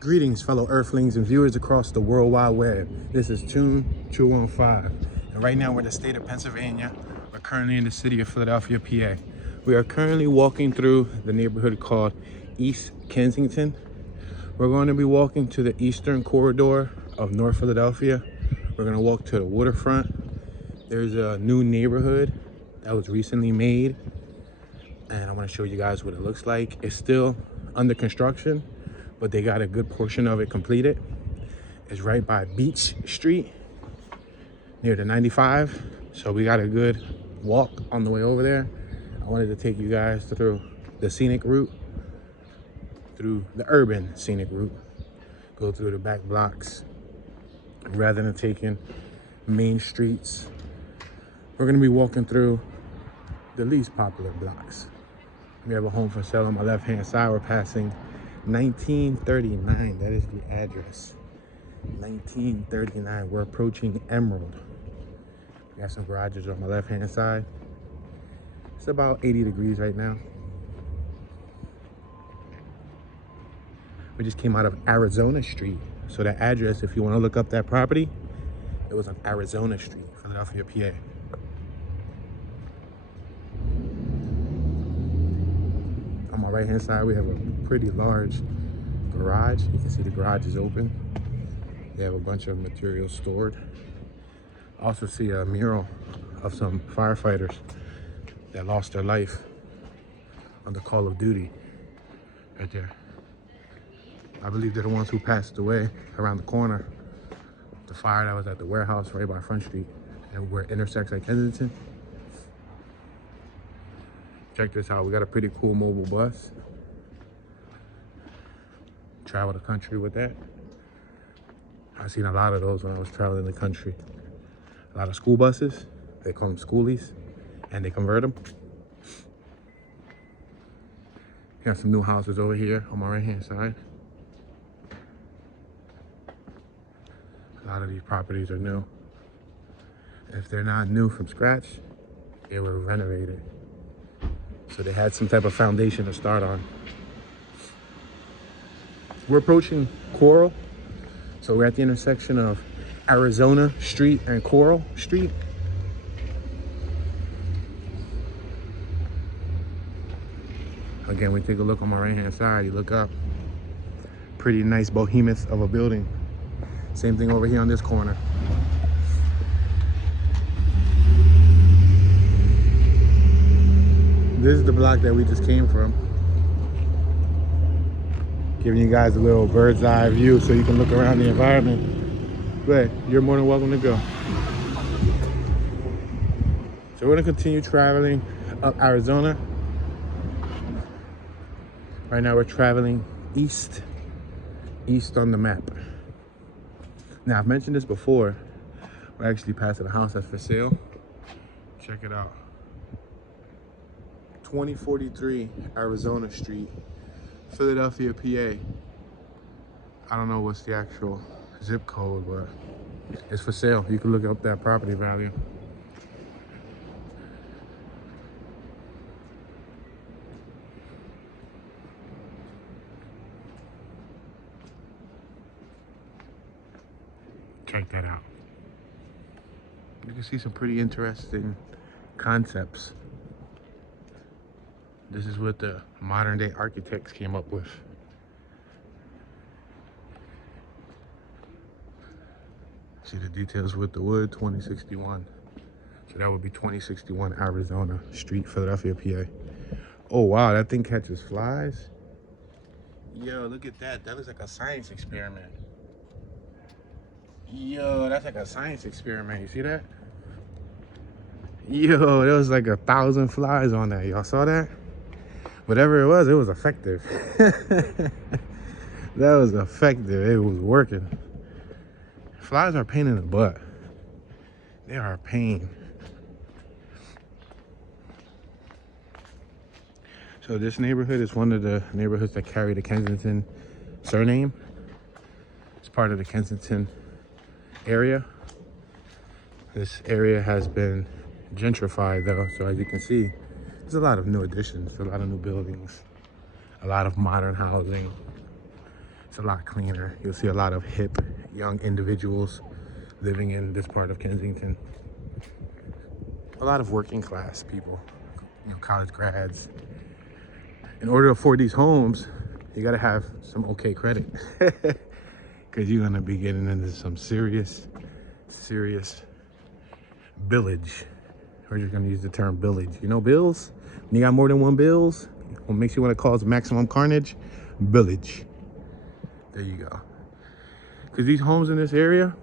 Greetings, fellow Earthlings and viewers across the World Wide Web. This is Tune 215, and right now we're in the state of Pennsylvania. We're currently in the city of Philadelphia, PA. We are currently walking through the neighborhood called East Kensington. We're going to be walking to the eastern corridor of North Philadelphia. We're going to walk to the waterfront. There's a new neighborhood that was recently made, and I want to show you guys what it looks like. It's still under construction, but they got a good portion of it completed. It's right by Beach Street near the 95. So we got a good walk on the way over there. I wanted to take you guys through the scenic route, through the urban scenic route, go through the back blocks rather than taking main streets. We're gonna be walking through the least popular blocks. We have a home for sale on my left-hand side. We're passing 1939, that is the address. 1939, we're approaching Emerald. We got some garages on my left-hand side. It's about 80 degrees right now. We just came out of Arizona Street. So that address, if you want to look up that property, it was on Arizona Street, Philadelphia, PA. On my right-hand side, we have a pretty large garage. You can see the garage is open. They have a bunch of materials stored. I also see a mural of some firefighters that lost their life on the Call of Duty right there. I believe they're the ones who passed away around the corner. The fire that was at the warehouse right by Front Street and where it intersects at Kensington. Check this out, we got a pretty cool mobile bus. Travel the country with that. I've seen a lot of those when I was traveling the country. A lot of school buses, they call them schoolies, and they convert them. Got some new houses over here on my right-hand side. A lot of these properties are new. If they're not new from scratch, they were renovated. So they had some type of foundation to start on. We're approaching Coral. So we're at the intersection of Arizona Street and Coral Street. Again, we take a look on my right-hand side, you look up. Pretty nice behemoth of a building. Same thing over here on this corner. This is the block that we just came from. Giving you guys a little bird's eye view so you can look around the environment. But you're more than welcome to go. So we're gonna continue traveling up Arizona. Right now we're traveling east on the map. Now I've mentioned this before. We're actually passing a house that's for sale. Check it out. 2043 Arizona Street, Philadelphia, PA. I don't know what's the actual zip code, but it's for sale. You can look up that property value. Check that out. You can see some pretty interesting concepts. This is what the modern day architects came up with. See the details with the wood, 2061. So that would be 2061 Arizona Street, Philadelphia, PA. Oh wow, that thing catches flies. Yo, look at that. That looks like a science experiment. Yo, that's like a science experiment. You see that? Yo, there was like 1,000 flies on that. Y'all saw that? Whatever it was effective. That was effective. It was working. Flies are a pain in the butt. They are a pain. So this neighborhood is one of the neighborhoods that carry the Kensington surname. It's part of the Kensington area. This area has been gentrified though, so as you can see, there's a lot of new additions, a lot of new buildings, a lot of modern housing. It's a lot cleaner. You'll see a lot of hip, young individuals living in this part of Kensington. A lot of working class people, you know, college grads. In order to afford these homes, you gotta have some okay credit. Because you're gonna be getting into some serious billage. We're just gonna use the term billage. You know bills? When you got more than one bills, what makes you wanna cause maximum carnage? Billage. There you go. Because these homes in this area,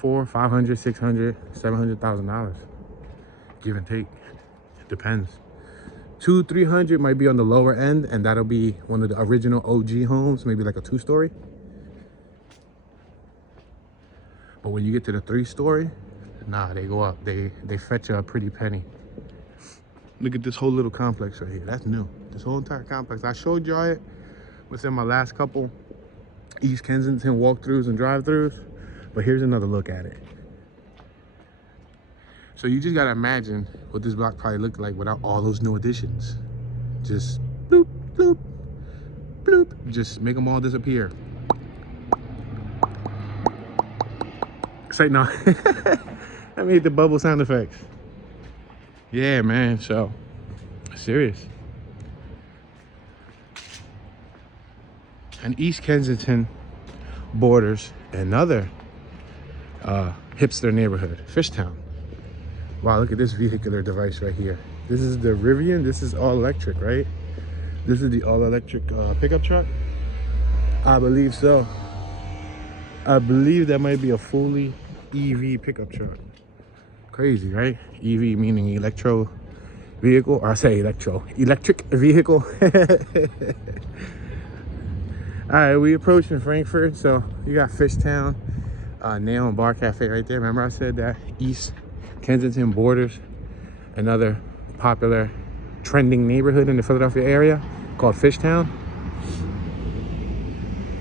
$400,000, $500,000, $600,000, $700,000, give and take. It depends. $200,000, $300,000 might be on the lower end, and that'll be one of the original OG homes, maybe like a 2-story. But when you get to the 3-story, nah, they go up. They fetch you a pretty penny. Look at this whole little complex right here. That's new. This whole entire complex. I showed y'all it within my last couple East Kensington walkthroughs and drive-throughs, but here's another look at it. So you just gotta imagine what this block probably looked like without all those new additions. Just bloop, bloop, bloop. Just make them all disappear. Say no. I made the bubble sound effects. Yeah, man, so serious. And East Kensington borders another hipster neighborhood, Fishtown. Wow, look at this vehicular device right here. This is the Rivian. This is all electric, right? This is the all electric pickup truck. I believe so. I believe that might be a fully EV pickup truck. Crazy, right? EV meaning electro vehicle, or I say electric vehicle. All right, we approaching Frankfurt, so you got Fishtown, Nail and Bar Cafe right there. Remember I said that East Kensington borders another popular trending neighborhood in the Philadelphia area called Fishtown.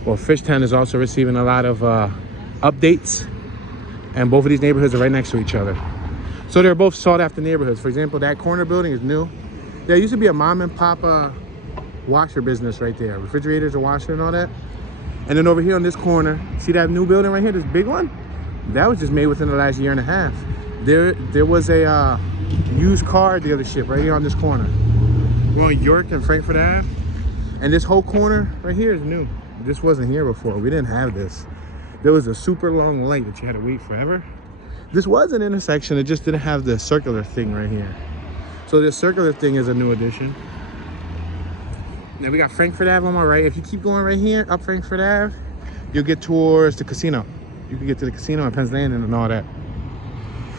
Well, Fishtown is also receiving a lot of updates, and both of these neighborhoods are right next to each other. So they're both sought after neighborhoods. For example, that corner building is new. There used to be a mom and pop washer business right there, refrigerators and washer and all that. And then over here on this corner, see that new building right here, this big one? That was just made within the last year and a half. There was a used car dealership right here on this corner. We're on York and Frankfurt Ave. And this whole corner right here is new. This wasn't here before. We didn't have this. There was a super long light that you had to wait forever. This was an intersection. It just didn't have the circular thing right here. So this circular thing is a new addition. Now we got Frankfurt Ave on my right. If you keep going right here, up Frankfurt Ave, you'll get towards the casino. You can get to the casino and Penn's Landing and all that.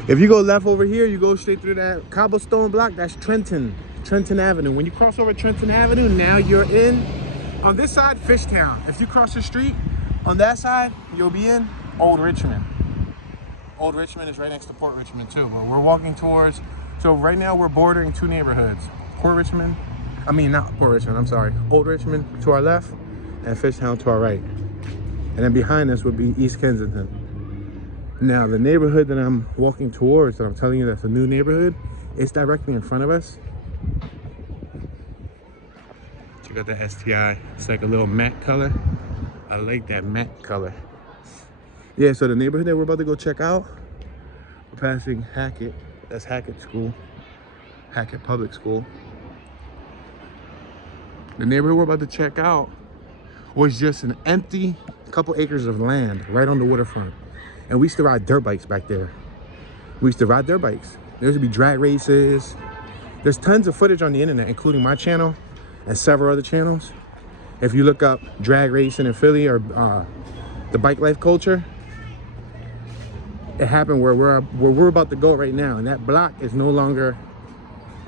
If you go left over here, you go straight through that cobblestone block. That's Trenton Avenue. When you cross over Trenton Avenue, now you're in. On this side, Fishtown. If you cross the street, on that side, you'll be in Old Richmond. Old Richmond is right next to Port Richmond too, but we're walking towards, so right now we're bordering two neighborhoods. Old Richmond to our left and Fishtown to our right. And then behind us would be East Kensington. Now the neighborhood that I'm walking towards, that I'm telling you that's a new neighborhood, it's directly in front of us. Check out the STI. It's like a little matte color. I like that matte color. Yeah, so the neighborhood that we're about to go check out, we're passing Hackett. That's Hackett School, Hackett Public School. The neighborhood we're about to check out was just an empty couple acres of land right on the waterfront. And we used to ride dirt bikes back there. We used to ride dirt bikes. There used to be drag races. There's tons of footage on the internet, including my channel and several other channels. If you look up drag racing in Philly or the bike life culture, it happened where we're about to go right now. And that block is no longer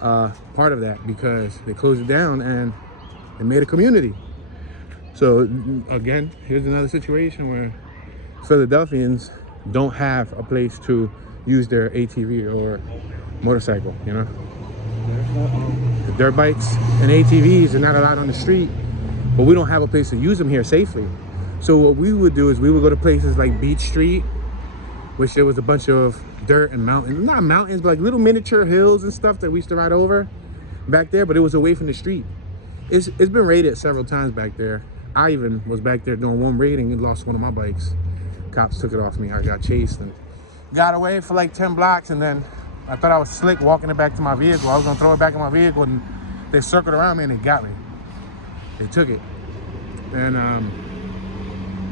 part of that because they closed it down and they made a community. So again, here's another situation where Philadelphians don't have a place to use their ATV or motorcycle, you know? The dirt bikes and ATVs are not allowed on the street, but we don't have a place to use them here safely. So what we would do is we would go to places like Beach Street, which there was a bunch of dirt and mountains, not mountains, but like little miniature hills and stuff that we used to ride over back there, but it was away from the street. It's been raided several times back there, Ivan was back there doing one raiding and lost one of my bikes. Cops took it off me. I got chased and got away for like 10 blocks, and then I thought I was slick walking it back to my vehicle. I was gonna throw it back in my vehicle, and they circled around me and they got me. They took it. And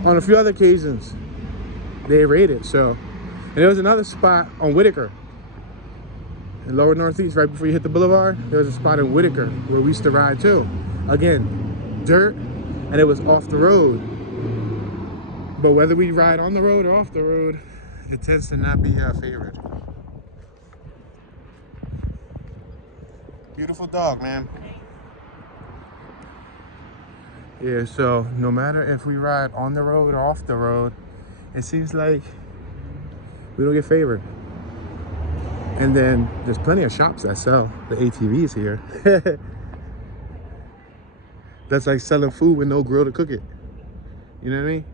on a few other occasions, they raided. So, and there was another spot on Whitaker in Lower Northeast, right before you hit the boulevard. There was a spot in Whitaker where we used to ride too. Again, dirt, and it was off the road. But whether we ride on the road or off the road, it tends to not be favored. Beautiful dog, man. Yeah, so no matter if we ride on the road or off the road, it seems like we don't get favored. And then there's plenty of shops that sell the ATVs here. That's like selling food with no grill to cook it. You know what I mean?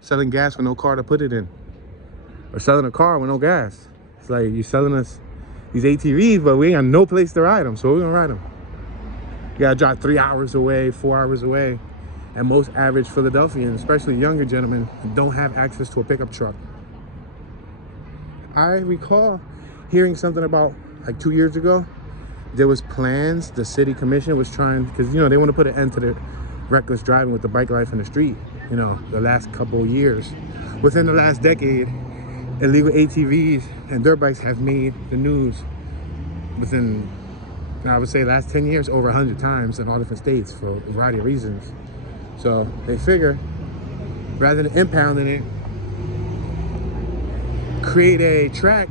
Selling gas with no car to put it in. Or selling a car with no gas. It's like you're selling us these ATVs, but we ain't got no place to ride them, so we're gonna ride them. You gotta drive 3 hours away, 4 hours away. And most average Philadelphians, especially younger gentlemen, don't have access to a pickup truck. I recall hearing something about like 2 years ago, there was plans, the city commission was trying, because you know, they want to put an end to the reckless driving with the bike life in the street, you know, the last couple of years. Within the last decade, illegal ATVs and dirt bikes have made the news within, I would say, last 10 years, over 100 times in all different states for a variety of reasons. So they figure, rather than impounding it, create a track,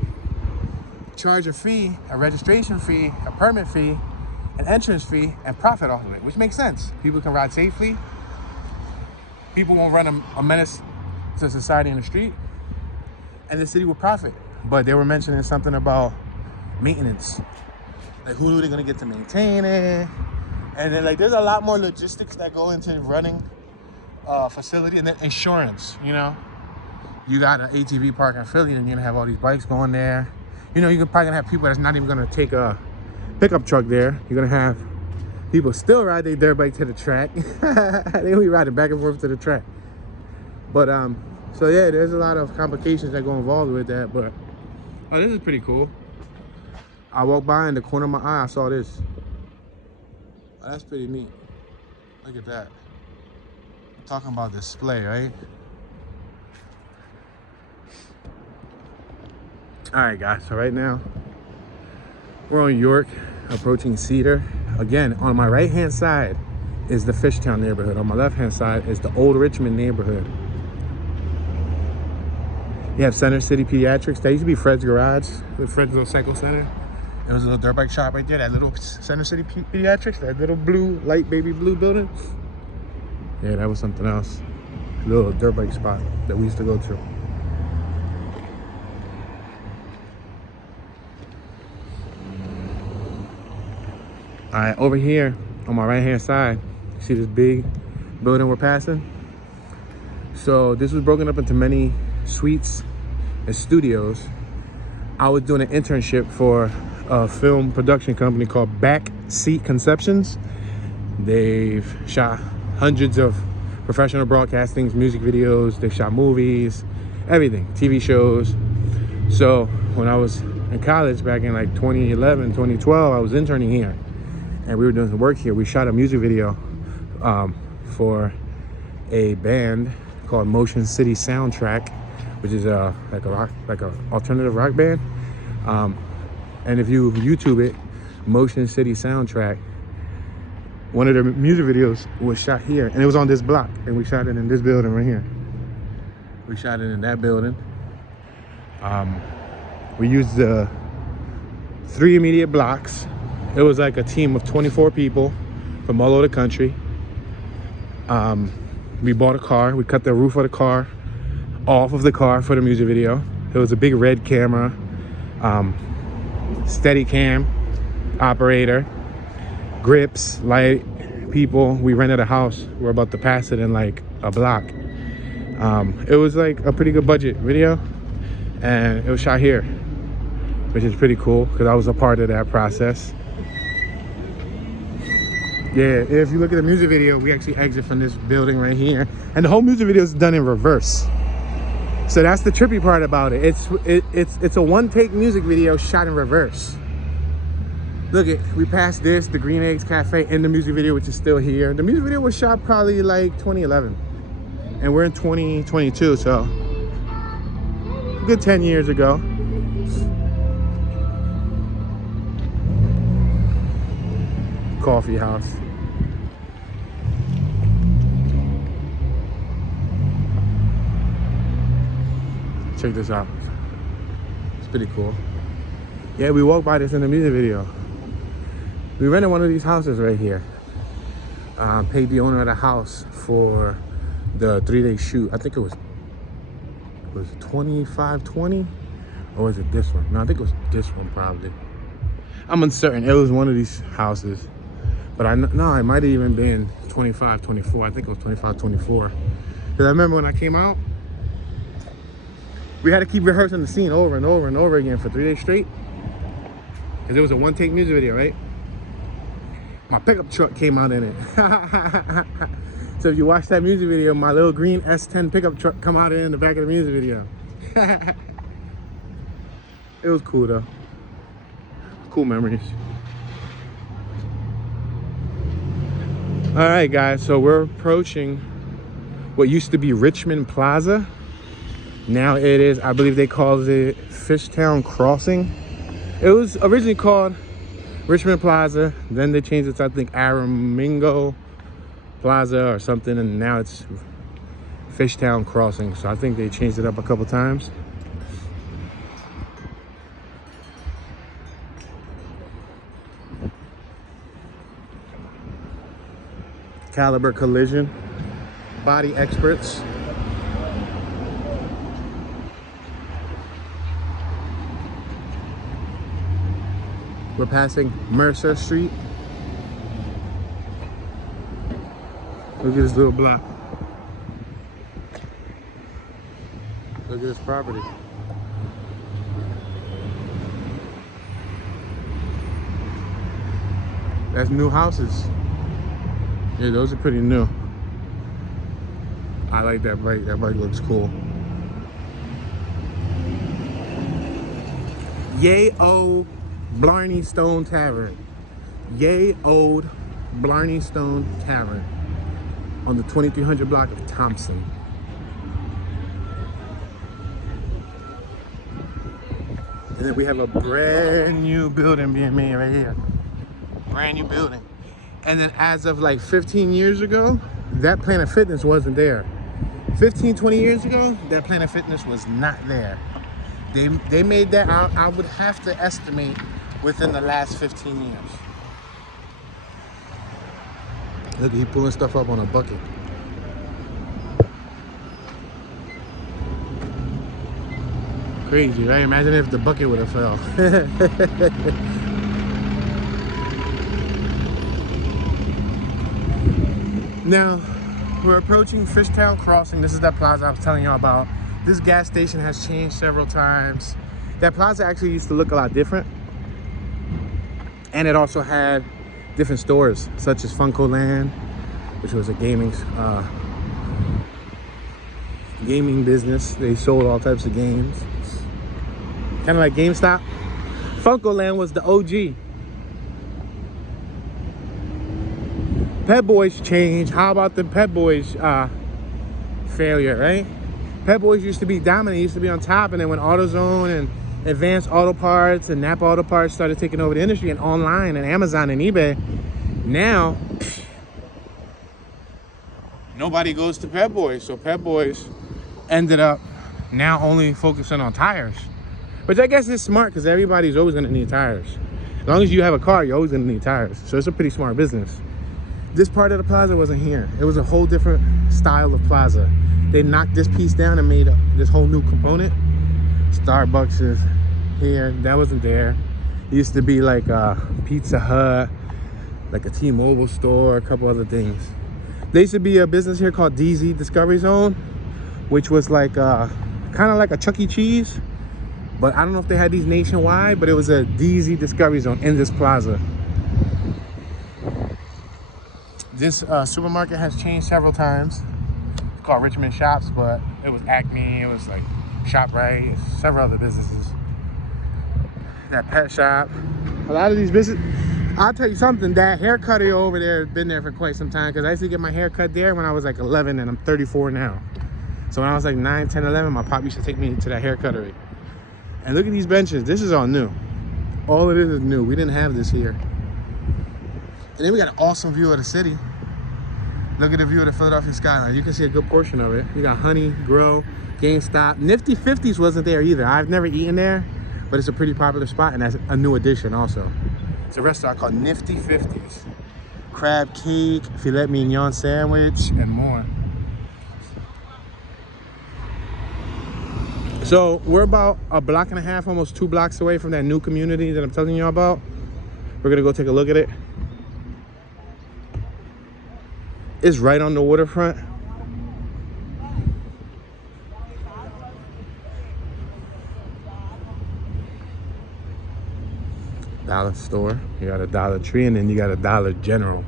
charge a fee, a registration fee, a permit fee, an entrance fee, and profit off of it, which makes sense. People can ride safely. People won't run a menace to society in the street, and the city will profit. But they were mentioning something about maintenance. Like, who are they gonna get to maintain it? And then, like, there's a lot more logistics that go into running a facility, and then insurance, you know? You got an ATV park in Philly, and you're gonna have all these bikes going there. You know, you're probably gonna have people that's not even gonna take a pickup truck there. You're gonna have people still ride their dirt bike to the track. They'll be riding back and forth to the track. But, so yeah, there's a lot of complications that go involved with that, but, oh, this is pretty cool. I walked by in the corner of my eye, I saw this. Oh, that's pretty neat. Look at that. I'm talking about display, right? All right, guys, so right now, we're on York, approaching Cedar. Again, on my right-hand side is the Fishtown neighborhood. On my left-hand side is the Old Richmond neighborhood. You have Center City Pediatrics. That used to be Fred's Garage, the Fred's little cycle center. There was a little dirt bike shop right there, that little Center City Pediatrics, that little blue, light baby blue building. Yeah, that was something else. A little dirt bike spot that we used to go to. All right, over here on my right-hand side, you see this big building we're passing? So this was broken up into many suites and studios. I was doing an internship for a film production company called Backseat Conceptions. They've shot hundreds of professional broadcastings, music videos, they shot movies, everything, TV shows. So when I was in college back in like 2011, 2012, I was interning here. And we were doing some work here. We shot a music video for a band called Motion City Soundtrack, which is like a alternative rock band. And if you YouTube it, Motion City Soundtrack, one of their music videos was shot here, and it was on this block, and we shot it in this building right here. We shot it in that building. We used the 3 immediate blocks. It was like a team of 24 people from all over the country. We bought a car. We cut the roof of the car off of the car for the music video. It was a big red camera, steady cam operator, grips, light, people. We rented a house. We're about to pass it in like a block. It was like a pretty good budget video, and it was shot here, which is pretty cool because I was a part of that process. Yeah, if you look at the music video, we actually exit from this building right here, and the whole music video is done in reverse. So that's the trippy part about it. It's a one-take music video shot in reverse. Look at, we passed this, the Green Eggs Cafe, in the music video, which is still here. The music video was shot probably like 2011, and we're in 2022, so a good 10 years ago. Coffee house. Check this out. It's pretty cool. Yeah, we walked by this in the music video. We rented one of these houses right here. Paid the owner of the house for the 3-day shoot. I think it was it 2520, or was it this one? No, I think it was this one probably. I'm uncertain. It was one of these houses, but no, it might have even been 2524. I think it was 2524. Because I remember when I came out, we had to keep rehearsing the scene over and over and over again for 3 days straight. Because it was a one-take music video, right? My pickup truck came out in it. So if you watch that music video, my little green S10 pickup truck come out in the back of the music video. It was cool though. Cool memories. All right, guys, so we're approaching what used to be Richmond Plaza. Now it is, I believe they called it Fishtown Crossing. It was originally called Richmond Plaza, then they changed it to, I think, Aramingo Plaza or something, and now it's Fishtown Crossing. So I think they changed it up a couple times. Caliber Collision, Body Experts. We're passing Moyer Street. Look at this little block. Look at this property. That's new houses. Yeah, those are pretty new. I like that bike. That bike looks cool. Yay, old Blarney Stone Tavern. Yay, old Blarney Stone Tavern on the 2300 block of Thompson. And then we have a brand new building being made right here. Brand new building. And then as of like 15 years ago, that Planet Fitness wasn't there. 15, 20 years ago, that Planet Fitness was not there. They made that, I would have to estimate, within the last 15 years. Look, he's pulling stuff up on a bucket. Crazy, right? Imagine if the bucket would have fell. Now, we're approaching Fishtown Crossing. This is that plaza I was telling y'all about. This gas station has changed several times. That plaza actually used to look a lot different. And it also had different stores, such as Funko Land, which was a gaming business. They sold all types of games. Kind of like GameStop. Funko Land was the OG. Pep Boys changed. How about the Pep Boys failure, right? Pep Boys used to be dominant, used to be on top, and then when AutoZone and Advanced Auto Parts and Napa Auto Parts started taking over the industry, and online and Amazon and eBay, now nobody goes to Pep Boys. So Pep Boys ended up now only focusing on tires, which I guess is smart because everybody's always going to need tires. As long as you have a car, you're always going to need tires. So it's a pretty smart business. This part of the plaza wasn't here. It was a whole different style of plaza. They knocked this piece down and made this whole new component. Starbucks is here. That wasn't there. It used to be like a Pizza Hut, like a T-Mobile store, a couple other things. There used to be a business here called DZ Discovery Zone, which was like kind of like a Chuck E. Cheese, but I don't know if they had these nationwide, but it was a DZ Discovery Zone in this plaza. This supermarket has changed several times. It's called Richmond Shops, but it was Acme, it was like ShopRite, several other businesses. That pet shop. A lot of these businesses, I'll tell you something, that haircutter over there has been there for quite some time, because I used to get my hair cut there when I was like 11 and I'm 34 now. So when I was like 9, 10, 11, my pop used to take me to that haircuttery. And look at these benches. This is all new. All of this is new. We didn't have this here. And then we got an awesome view of the city. Look at the view of the Philadelphia skyline. You can see a good portion of it. You got Honey, Grow, GameStop. Nifty 50s wasn't there either. I've never eaten there, but it's a pretty popular spot, and that's a new addition also. It's a restaurant called Nifty 50s. Crab cake, filet mignon sandwich, and more. So we're about a block and a half, almost 2 blocks away from that new community that I'm telling you about. We're gonna go take a look at it. It's right on the waterfront. Dollar store, you got a Dollar Tree, and then you got a Dollar General.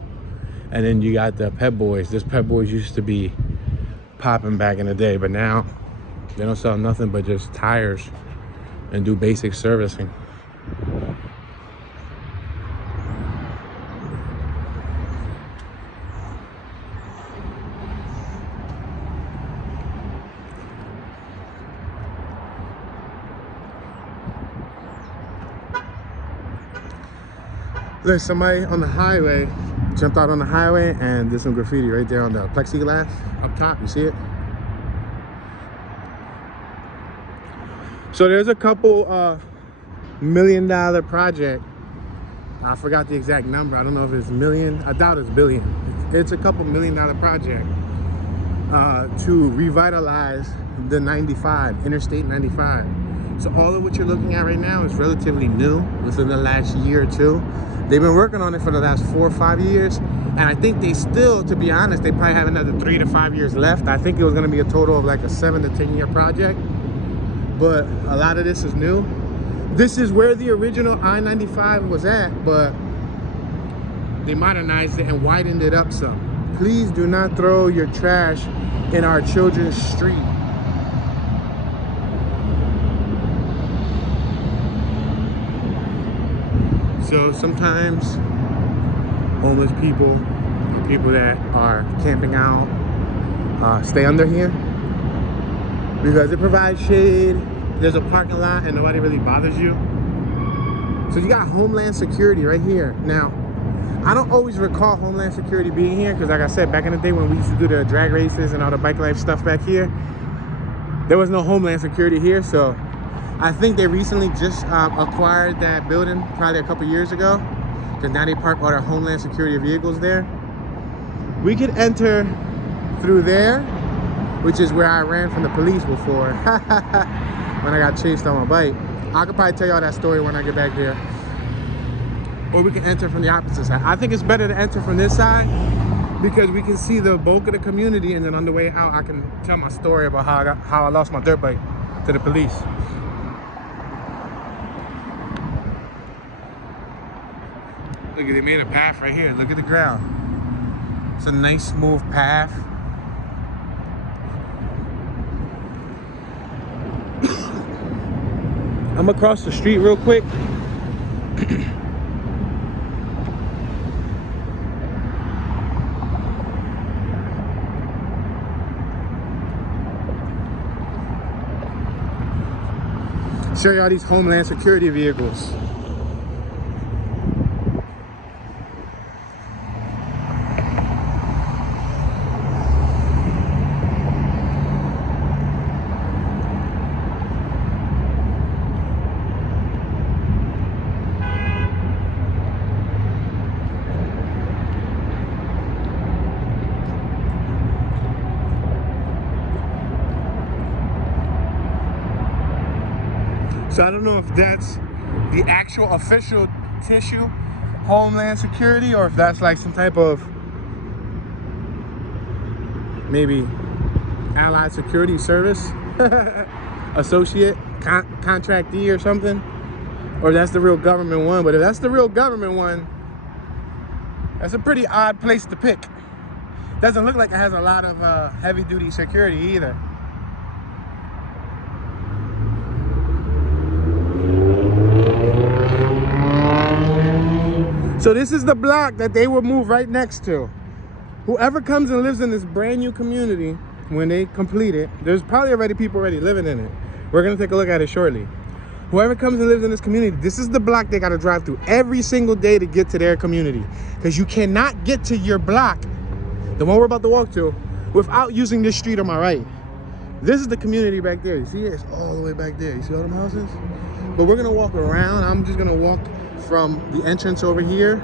And then you got the Pep Boys. This Pep Boys used to be popping back in the day, but now they don't sell nothing but just tires and do basic servicing. There's somebody on the highway, jumped out on the highway and did some graffiti right there on the plexiglass up top. You see it? So there's a couple $1 million project. I forgot the exact number. I don't know if it's million. I doubt it's billion. It's a couple $1 million project to revitalize the 95, Interstate 95. So all of what you're looking at right now is relatively new, within the last year or two. They've been working on it for the last 4 or 5 years. And I think they still, to be honest, they probably have another 3 to 5 years left. I think it was gonna be a total of like a 7 to 10 year project. But a lot of this is new. This is where the original I-95 was at, but they modernized it and widened it up some. Please do not throw your trash in our children's street. So sometimes homeless people, or people that are camping out, stay under here because it provides shade. There's a parking lot and nobody really bothers you. So you got Homeland Security right here. Now, I don't always recall Homeland Security being here because, like I said, back in the day when we used to do the drag races and all the bike life stuff back here, there was no Homeland Security here. So I think they recently just acquired that building probably a couple years ago, because now they park all their Homeland Security vehicles there. We could enter through there, which is where I ran from the police before when I got chased on my bike. I could probably tell y'all that story when I get back there. Or we can enter from the opposite side. I think it's better to enter from this side because we can see the bulk of the community, and then on the way out I can tell my story about how I lost my dirt bike to the police. Look, they made a path right here. Look at the ground. It's a nice smooth path. I'm across the street real quick. Show y'all these Homeland Security vehicles. So I don't know if that's the actual official tissue Homeland Security, or if that's like some type of maybe Allied Security Service associate, contractee or something, or that's the real government one. But if that's the real government one, that's a pretty odd place to pick. Doesn't look like it has a lot of heavy-duty security either. So this is the block that they will move right next to. Whoever comes and lives in this brand new community, when they complete it, there's probably already people already living in it. We're gonna take a look at it shortly. Whoever comes and lives in this community, this is the block they gotta drive through every single day to get to their community. Because you cannot get to your block, the one we're about to walk to, without using this street on my right. This is the community back there. You see it? It's all the way back there. You see all them houses? But we're gonna walk around. I'm just gonna walk from the entrance over here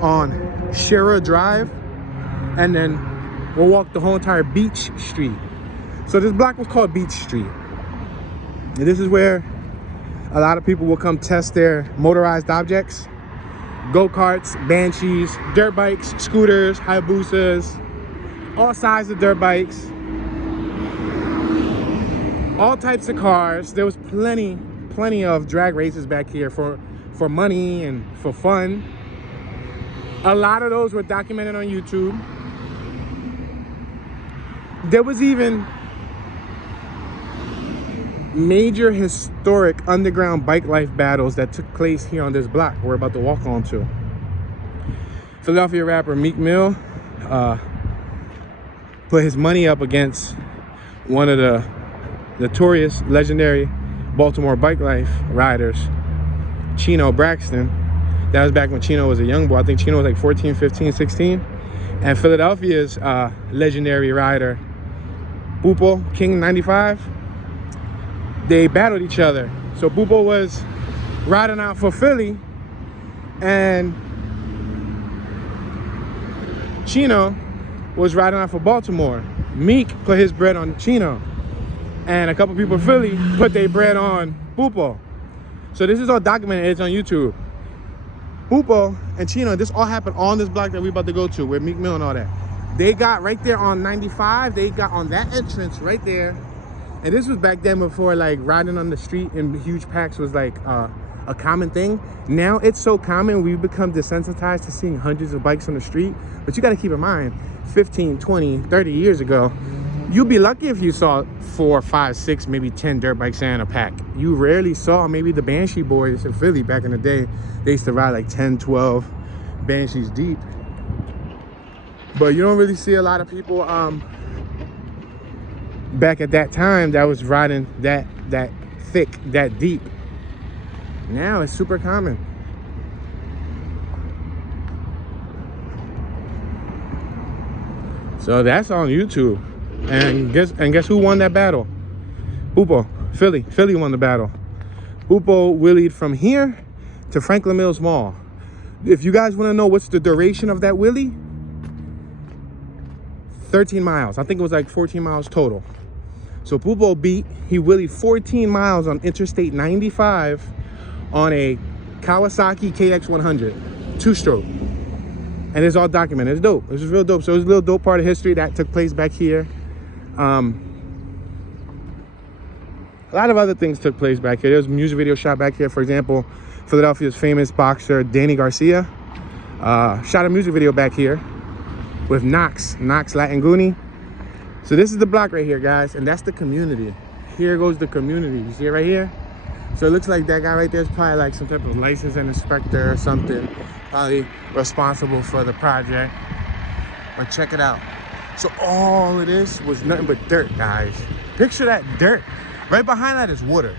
on Shira Drive, and then we'll walk the whole entire Beach Street. So this block was called Beach Street. And this is where a lot of people will come test their motorized objects. Go-karts, banshees, dirt bikes, scooters, Hayabusas, all sizes of dirt bikes, all types of cars. There was plenty of drag races back here for money and for fun. A lot of those were documented on YouTube. There was even major historic underground bike life battles that took place here on this block we're about to walk on to. Philadelphia rapper Meek Mill put his money up against one of the notorious legendary Baltimore bike life riders, Chino Braxton. That was back when Chino was a young boy. I think Chino was like 14, 15, 16. And Philadelphia's legendary rider, Pupo, King 95, they battled each other. So Pupo was riding out for Philly, and Chino was riding out for Baltimore. Meek put his bread on Chino, and a couple people in Philly put their bread on Pupo. So this is all documented. It's on YouTube. Pupo and Chino, this all happened on this block that we're about to go to, where Meek Mill and all that. They got right there on 95. They got on that entrance right there. And this was back then before like riding on the street in huge packs was like a common thing. Now it's so common, we've become desensitized to seeing hundreds of bikes on the street. But you got to keep in mind, 15, 20, 30 years ago, you'd be lucky if you saw 4, 5, 6, maybe 10 dirt bikes in a pack. You rarely saw maybe the Banshee boys in Philly back in the day. They used to ride like 10, 12 Banshees deep. But you don't really see a lot of people back at that time that was riding that thick, that deep. Now it's super common. So that's on YouTube. And guess who won that battle? Pupo. Philly won the battle. Pupo wheelied from here to Franklin Mills Mall. If you guys want to know what's the duration of that wheelie, 13 miles. I think it was like 14 miles total. So Pupo he wheelied 14 miles on Interstate 95 on a Kawasaki KX100 two-stroke. And it's all documented. It's dope. It's real dope. So it's a little dope part of history that took place back here. A lot of other things took place back here. There's a music video shot back here. For example, Philadelphia's famous boxer Danny Garcia shot a music video back here with Knox Latin Goonie. So this is the block right here, guys, and that's the community. Here goes the community. You see it right here? So it looks like that guy right there is probably like some type of licensing inspector or something, probably responsible for the project. But check it out. So all of this was nothing but dirt, guys. Picture that dirt. Right behind that is water.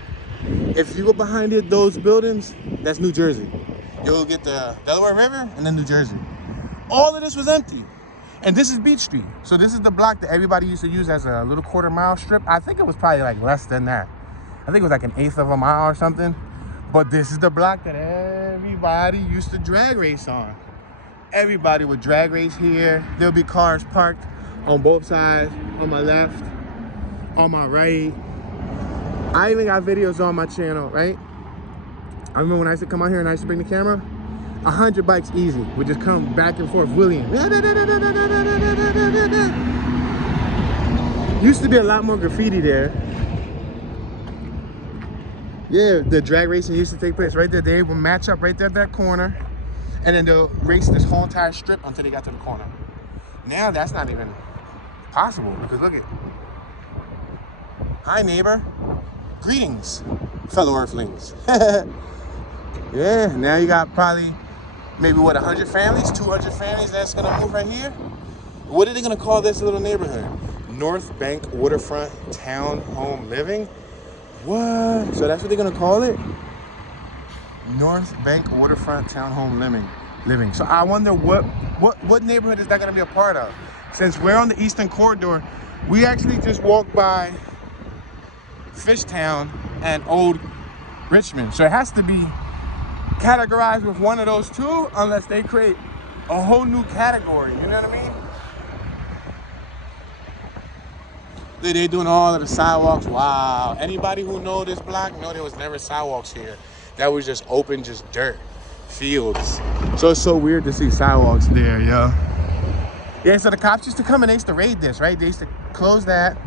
If you go behind those buildings, that's New Jersey. You'll get the Delaware River and then New Jersey. All of this was empty. And this is Beach Street. So this is the block that everybody used to use as a little quarter-mile strip. I think it was probably like less than that. I think it was like an eighth of a mile or something. But this is the block that everybody used to drag race on. Everybody would drag race here. There'll be cars parked on both sides, on my left, on my right. I even got videos on my channel, right? I remember when I used to come out here and I used to bring the camera, 100 bikes easy would just come back and forth, wheeling. Used to be a lot more graffiti there. Yeah, the drag racing used to take place right there. They would match up right there at that corner, and then they'll race this whole entire strip until they got to the corner. Now that's not even possible because look at, hi neighbor, greetings, fellow earthlings. Yeah, now you got probably maybe what, 100 families, 200 families that's gonna move right here. What are they gonna call this little neighborhood? North Bank Waterfront Town Home Living? What? So that's what they're gonna call it? North Bank Waterfront Town Home Living. So I wonder what neighborhood is that gonna be a part of? Since we're on the Eastern Corridor, we actually just walked by Fishtown and Old Richmond. So it has to be categorized with one of those two unless they create a whole new category, you know what I mean? They're doing all of the sidewalks. Wow. Anybody who know this block know there was never sidewalks here. That was just open, just dirt, fields. So it's so weird to see sidewalks there, yo. Yeah, so the cops used to come and they used to raid this, right? They used to close that,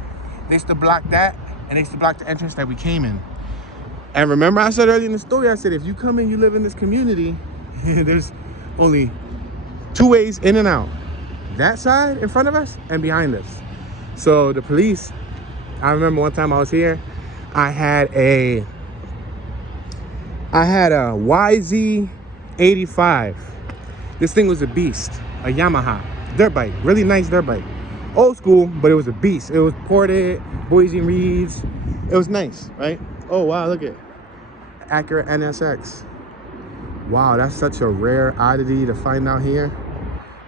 they used to block that, and they used to block the entrance that we came in. And remember I said earlier in the story, I said, if you come in, you live in this community, there's only two ways in and out. That side in front of us and behind us. So the police, I remember one time I was here, I had a YZ85. This thing was a beast, a Yamaha dirt bike, really nice dirt bike. Old school, but it was a beast. It was ported, Boise Reeds. It was nice, right? Oh wow, look at Acura Nsx. Wow, that's such a rare oddity to find out here.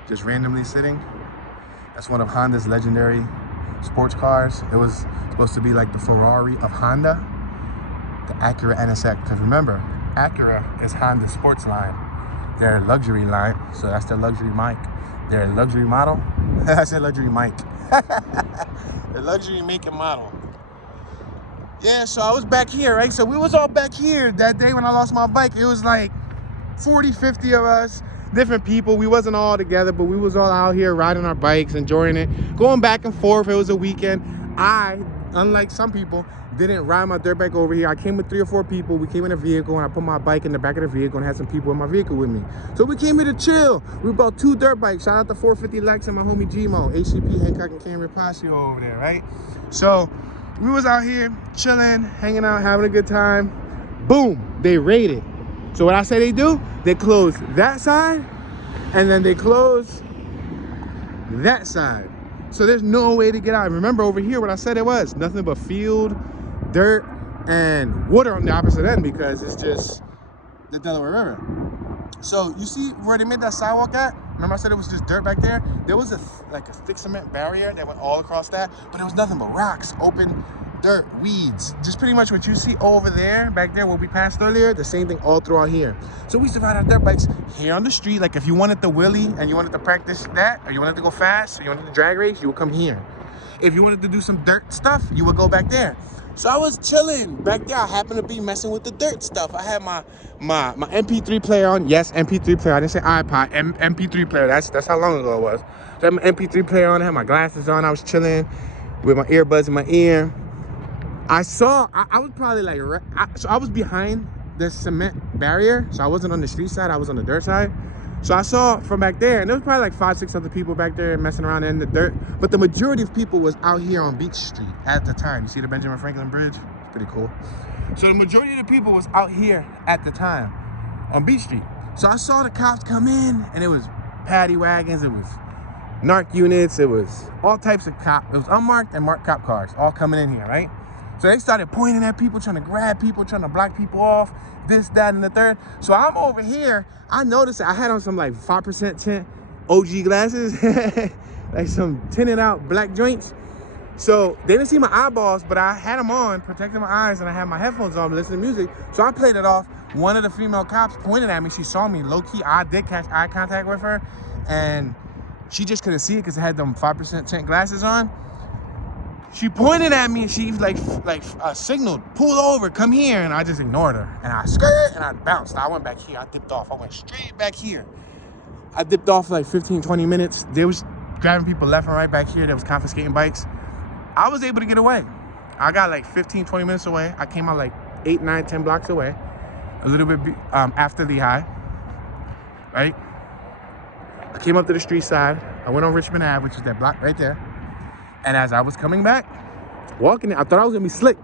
Just randomly sitting. That's one of Honda's legendary sports cars. It was supposed to be like the Ferrari of Honda, the Acura Nsx. Because remember, Acura is Honda's sports line. Their luxury line, so that's their luxury mic. Their luxury model. I said luxury mic. The luxury make and model. Yeah, so I was back here, right? So we was all back here that day when I lost my bike. It was like 40, 50 of us, different people. We wasn't all together, but we was all out here riding our bikes, enjoying it, going back and forth. It was a weekend. I, unlike some people, didn't ride my dirt bike over here. I came with 3 or 4 people. We came in a vehicle and I put my bike in the back of the vehicle and had some people in my vehicle with me. So we came here to chill. We bought 2 dirt bikes. Shout out to 450 Lex and my homie Gmo, HCP, Hancock and Cam Repasio over there, right? So we was out here chilling, hanging out, having a good time. Boom, they raided. So what I say they do, they close that side and then they close that side. So there's no way to get out. Remember over here what I said it was, nothing but field, dirt, and water on the opposite end because it's just the Delaware River. So you see where they made that sidewalk at? Remember I said it was just dirt back there? There was like a thick cement barrier that went all across that, but it was nothing but rocks, open dirt, weeds. Just pretty much what you see over there, back there where we passed earlier, the same thing all throughout here. So we used to ride our dirt bikes here on the street. Like if you wanted to wheelie and you wanted to practice that, or you wanted to go fast, or you wanted to drag race, you would come here. If you wanted to do some dirt stuff, you would go back there. So I was chilling back there. I happened to be messing with the dirt stuff. I had my MP3 player on. Yes, MP3 player. I didn't say iPod. MP3 player. That's how long ago it was. So I had my MP3 player on. I had my glasses on. I was chilling with my earbuds in my ear. I saw. I was probably like. So I was behind the cement barrier. So I wasn't on the street side. I was on the dirt side. So I saw from back there, and there was probably like 5, 6 other people back there messing around in the dirt. But the majority of people was out here on Beach Street at the time. You see the Benjamin Franklin Bridge? It's pretty cool. So the majority of the people was out here at the time on Beach Street. So I saw the cops come in, and it was paddy wagons, it was narc units, it was all types of cops. It was unmarked and marked cop cars all coming in here, right? So they started pointing at people, trying to grab people, trying to block people off, this, that, and the third. So I'm over here. I noticed I had on some like 5% tint OG glasses, like some tinted out black joints. So they didn't see my eyeballs, but I had them on, protecting my eyes, and I had my headphones on, listening to music. So I played it off. One of the female cops pointed at me. She saw me low-key. I did catch eye contact with her, and she just couldn't see it because I had them 5% tint glasses on. She pointed at me and she like signaled, pull over, come here. And I just ignored her. And I skirt and I bounced. I went back here. I dipped off. I went straight back here. I dipped off for like 15, 20 minutes. They was grabbing people left and right back here. They was confiscating bikes. I was able to get away. I got like 15, 20 minutes away. I came out like 8, 9, 10 blocks away. A little bit after Lehigh, right? I came up to the street side. I went on Richmond Ave, which is that block right there. And as I was coming back, walking it, I thought I was gonna be slick.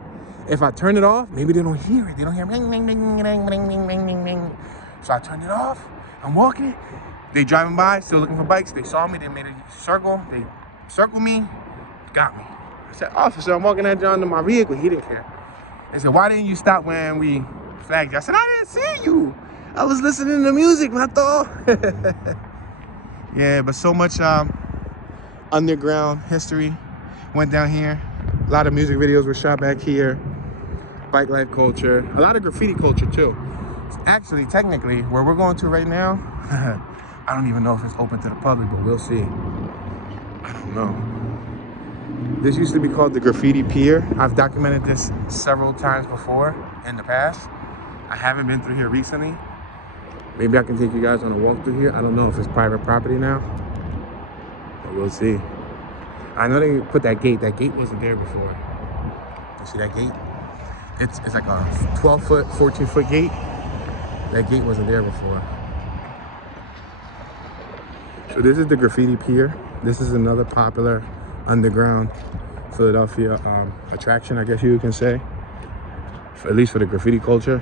If I turn it off, maybe they don't hear it. They don't hear ring, ring, ring, ring, ring, ring, ring, ring, ring. So I turned it off. I'm walking it. They driving by, still looking for bikes. They saw me. They made a circle. They circled me, got me. I said, officer, I'm walking that John to my vehicle. He didn't care. They said, why didn't you stop when we flagged you? I said, I didn't see you. I was listening to music, mato. Yeah, but so much underground history went down here. A lot of music videos were shot back here. Bike life culture, a lot of graffiti culture too. Actually, technically, where we're going to right now, I don't even know if it's open to the public, but we'll see. I don't know. This used to be called the Graffiti Pier. I've documented this several times before in the past. I haven't been through here recently. Maybe I can take you guys on a walk through here. I don't know if it's private property now, but we'll see. I know they put that gate. That gate wasn't there before. You see that gate? It's like a 12-foot, 14-foot gate. That gate wasn't there before. So this is the Graffiti Pier. This is another popular underground Philadelphia attraction, I guess you can say, at least for the graffiti culture.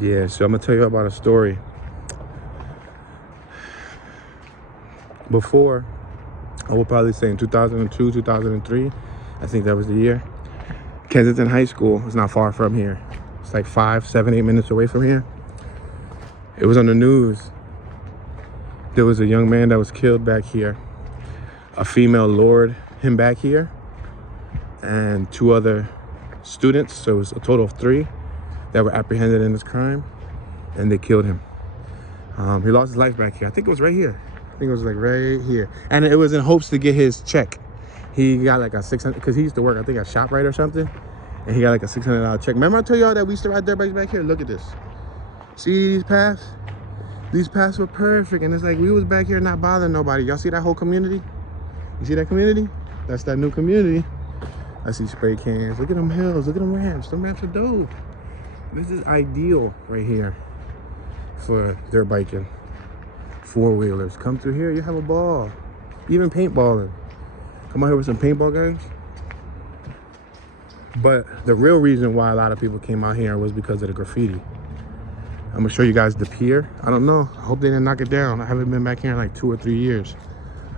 Yeah, so I'm gonna tell you about a story. Before, I would probably say in 2002, 2003, I think that was the year, Kensington High School was not far from here. It's like 5, 7, 8 minutes away from here. It was on the news. There was a young man that was killed back here. A female lured him back here, and 2 other students, so it was a total of 3 that were apprehended in this crime, and they killed him. He lost his life back here. I think it was right here. I think it was like right here. And it was in hopes to get his check. He got like a 600, because he used to work, I think, at ShopRite or something, and he got like a $600 check. Remember I told y'all that we used to ride dirt bikes back here? Look at this. See these paths? These paths were perfect, and it's like we was back here not bothering nobody. Y'all see that whole community? You see that community? That's that new community. I see spray cans. Look at them hills. Look at them ramps. Them ramps are dope. This is ideal right here for dirt biking. 4-wheelers. Come through here, you have a ball. Even paintballing. Come out here with some paintball guns. But the real reason why a lot of people came out here was because of the graffiti. I'm gonna show you guys the pier. I don't know. I hope they didn't knock it down. I haven't been back here in like 2 or 3 years.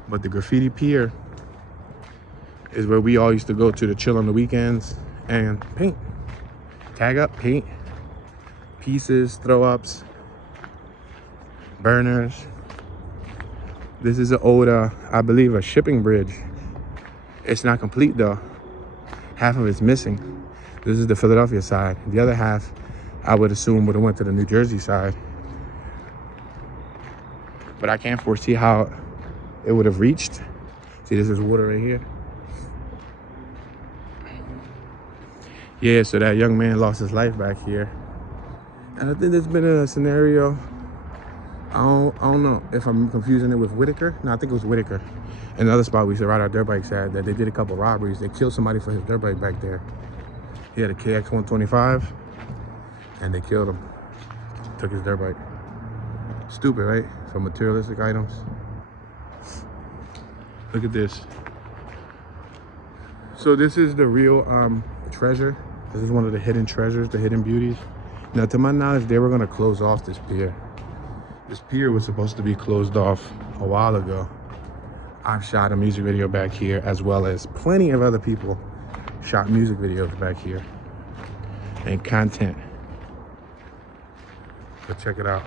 But the Graffiti Pier is where we all used to go to chill on the weekends and paint. Tag up, paint. Pieces, throw ups, burners. This is an old, I believe, a shipping bridge. It's not complete though. Half of it's missing. This is the Philadelphia side. The other half, I would assume, would have went to the New Jersey side. But I can't foresee how it would have reached. See, this is water right here. Yeah, so that young man lost his life back here. And I think there's been a scenario, I don't know if I'm confusing it with Whitaker. No, I think it was Whitaker. Another spot we used to ride our dirt bikes at, that they did a couple robberies. They killed somebody for his dirt bike back there. He had a KX 125, and they killed him. Took his dirt bike. Stupid, right? For materialistic items. Look at this. So this is the real treasure. This is one of the hidden treasures, the hidden beauties. Now, to my knowledge, they were gonna close off this pier. This pier was supposed to be closed off a while ago. I've shot a music video back here, as well as plenty of other people shot music videos back here and content. But check it out.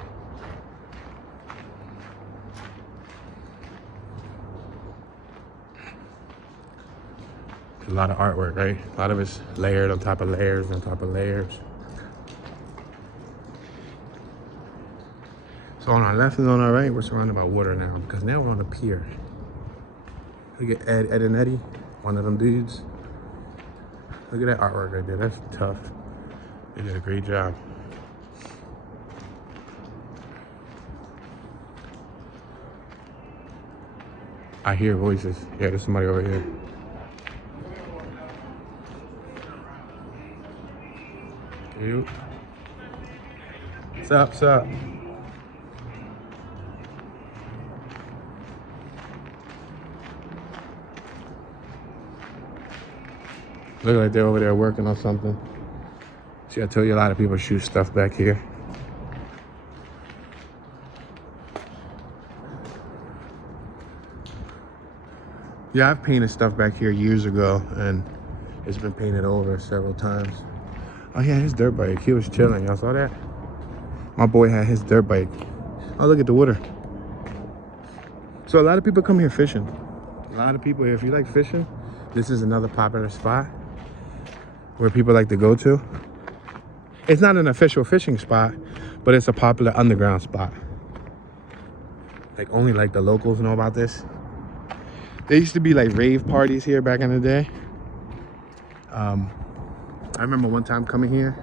A lot of artwork, right? A lot of it's layered on top of layers on top of layers. So on our left and on our right, we're surrounded by water now, because now we're on a pier. Look at Ed and Eddie, one of them dudes. Look at that artwork right there. That's tough. They did a great job. I hear voices. Yeah, there's somebody over here. You. What's up? What's up? Look like they're over there working on something. See, I told you a lot of people shoot stuff back here. Yeah, I've painted stuff back here years ago, and it's been painted over several times. Oh yeah, his dirt bike. He was chilling. Y'all saw that? My boy had his dirt bike. Oh, look at the water. So a lot of people come here fishing. A lot of people, if you like fishing, this is another popular spot where people like to go to. It's not an official fishing spot, but it's a popular underground spot. Like only like the locals know about this. There used to be like rave parties here back in the day. I remember one time coming here,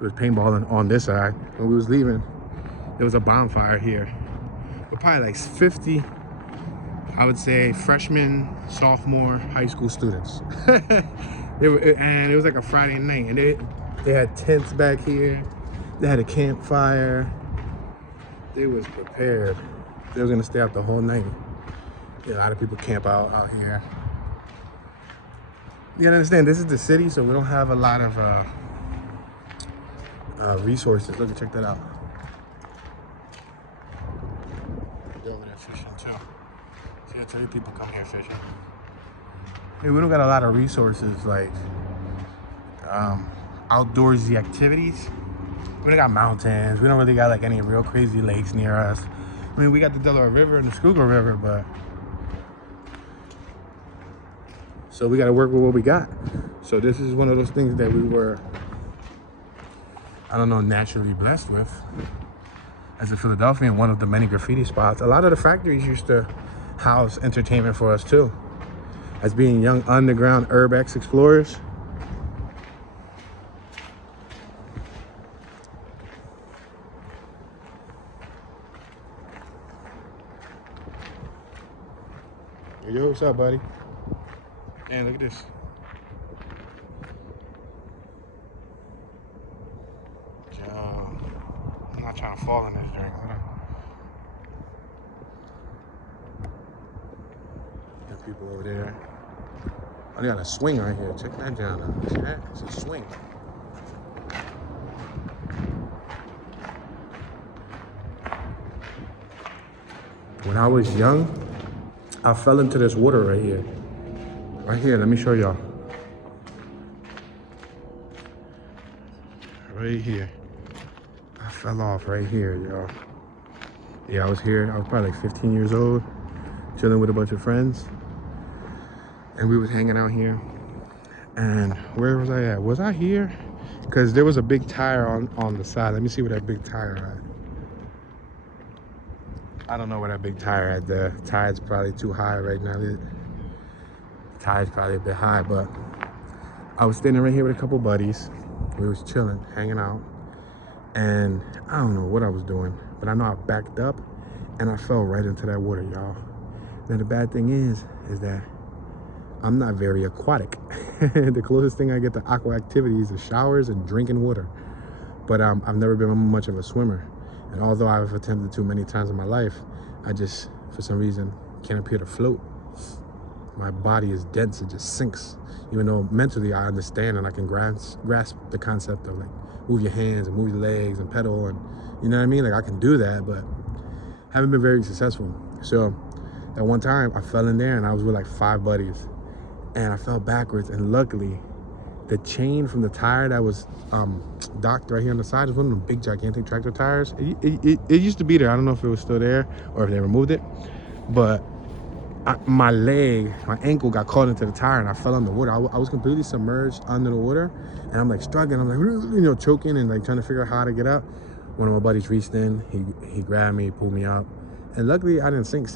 it was paintballing on this side. When we was leaving, there was a bonfire here. We're probably like 50, I would say, freshmen, sophomore, high school students. And it was like a Friday night, and they had tents back here. They had a campfire. They was prepared. They was gonna stay out the whole night. Yeah, a lot of people camp out here. You gotta understand, this is the city, so we don't have a lot of resources. Look, check that out. They're over there fishing too. See, I tell you, people come here fishing. Hey, we don't got a lot of resources like outdoorsy activities. We don't got mountains. We don't really got like any real crazy lakes near us. I mean, we got the Delaware River and the Schuylkill River, but so we got to work with what we got. So this is one of those things that we were, I don't know, naturally blessed with. As a Philadelphian, one of the many graffiti spots. A lot of the factories used to house entertainment for us too. As being young underground urbex explorers. Yo, what's up, buddy? Man, look at this. Yo, I'm not trying to fall in this drink. There's people over there. Oh, they got a swing right here. Check that down out. See that? It's a swing. When I was young, I fell into this water right here. Right here, let me show y'all. Right here. I fell off right here, y'all. Yeah, I was here. I was probably like 15 years old, chilling with a bunch of friends. And we was hanging out here. And where was I at? Was I here? Because there was a big tire on the side. Let me see where that big tire at. I don't know where that big tire at. The tire's probably too high right now. The tire's probably a bit high, but I was standing right here with a couple buddies. We was chilling, hanging out, and I don't know what I was doing, but I know I backed up and I fell right into that water, y'all. Now the bad thing is that I'm not very aquatic. The closest thing I get to aqua activities is showers and drinking water, but I've never been much of a swimmer. And although I've attempted to many times in my life, I just, for some reason, can't appear to float. My body is dense, it just sinks. Even though mentally I understand and I can grasp the concept of like move your hands and move your legs and pedal, and you know what I mean? Like I can do that, but haven't been very successful. So at one time I fell in there and I was with like 5 buddies and I fell backwards, and luckily the chain from the tire that was docked right here on the side is one of them big gigantic tractor tires. It used to be there. I don't know if it was still there or if they removed it, but my ankle got caught into the tire and I fell in the water. I was completely submerged under the water, and I'm like struggling. I'm like, you know, choking and like trying to figure out how to get up. One of my buddies reached in, he grabbed me, pulled me up, And luckily I didn't sink.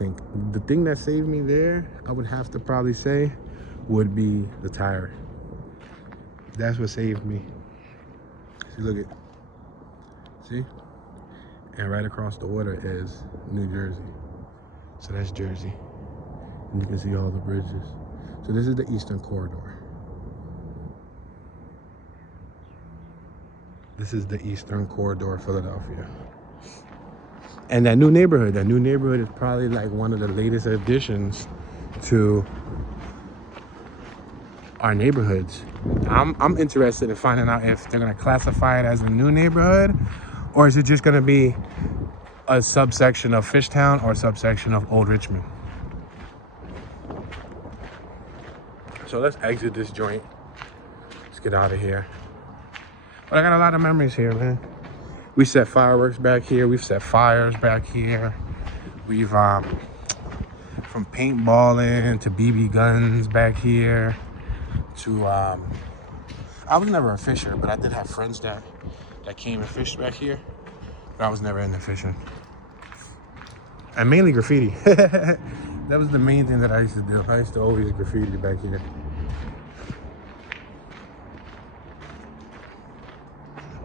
The thing that saved me there, I would have to probably say, would be the tire. That's what saved me. See, look at, see? And right across the water is New Jersey. So that's Jersey. And you can see all the bridges. So this is the Eastern Corridor. This is the Eastern Corridor of Philadelphia. And that new neighborhood is probably like one of the latest additions to our neighborhoods. I'm interested in finding out if they're gonna classify it as a new neighborhood, or is it just gonna be a subsection of Fishtown or a subsection of Old Richmond. So let's exit this joint. Let's get out of here. But I got a lot of memories here, man. We set fireworks back here. We've set fires back here. We've from paintballing to BB guns back here to I was never a fisher, but I did have friends that came and fished back here. But I was never into fishing. And mainly graffiti. That was the main thing that I used to do. I used to always graffiti back here.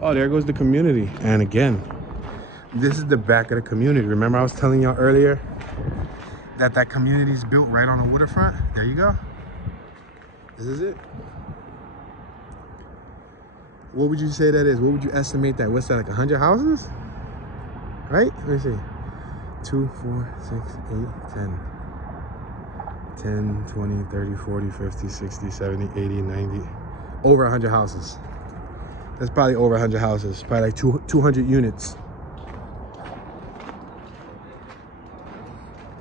Oh, there goes the community. And again, this is the back of the community. Remember I was telling y'all earlier that community is built right on the waterfront? There you go. This is it. What would you say that is? What would you estimate that? What's that, like 100 houses? Right? Let me see. 2, 4, 6, 8, 10. 10, 20, 30, 40, 50, 60, 70, 80, 90. Over 100 houses. That's probably over 100 houses. Probably like 200 units.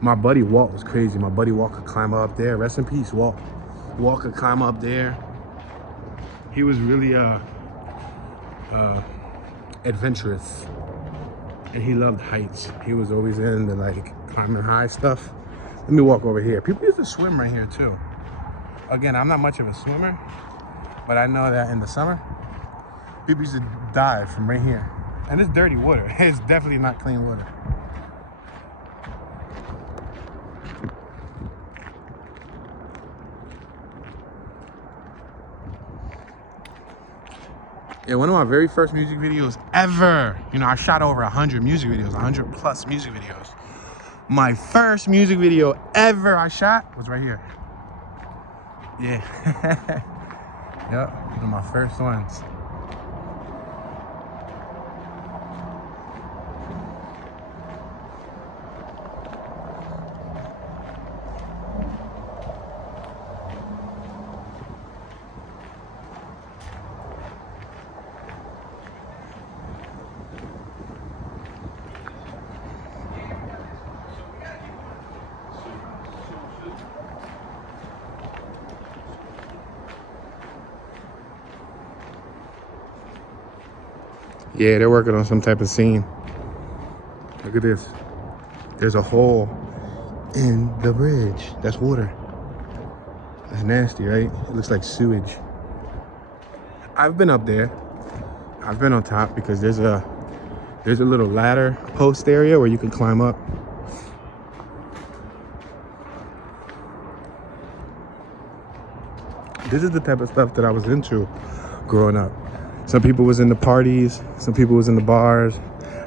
My buddy Walt was crazy. My buddy Walt could climb up there. Rest in peace, Walt. Walt could climb up there. He was really adventurous. And he loved heights. He was always into like climbing high stuff. Let me walk over here. People used to swim right here too. Again, I'm not much of a swimmer, but I know that in the summer, people used to dive from right here. And it's dirty water. It's definitely not clean water. Yeah, one of my very first music videos ever. You know, I shot over 100 music videos, 100 plus music videos. My first music video ever I shot was right here. Yeah. Yep, one of my first ones. Yeah, they're working on some type of scene. Look at this. There's a hole in the bridge. That's water. That's nasty, right? It looks like sewage. I've been up there. I've been on top because there's a little ladder post area where you can climb up. This is the type of stuff that I was into growing up. Some people was in the parties, some people was in the bars.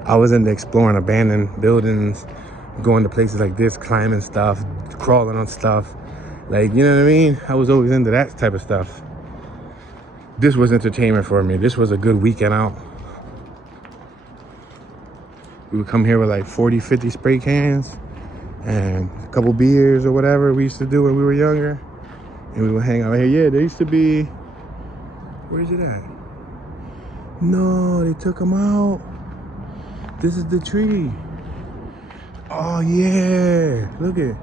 I was into exploring abandoned buildings, going to places like this, climbing stuff, crawling on stuff. Like, you know what I mean? I was always into that type of stuff. This was entertainment for me. This was a good weekend out. We would come here with like 40, 50 spray cans and a couple beers or whatever we used to do when we were younger. And we would hang out here. Yeah, there used to be, where's it at? No, they took them out. This is the tree. Oh yeah, look it.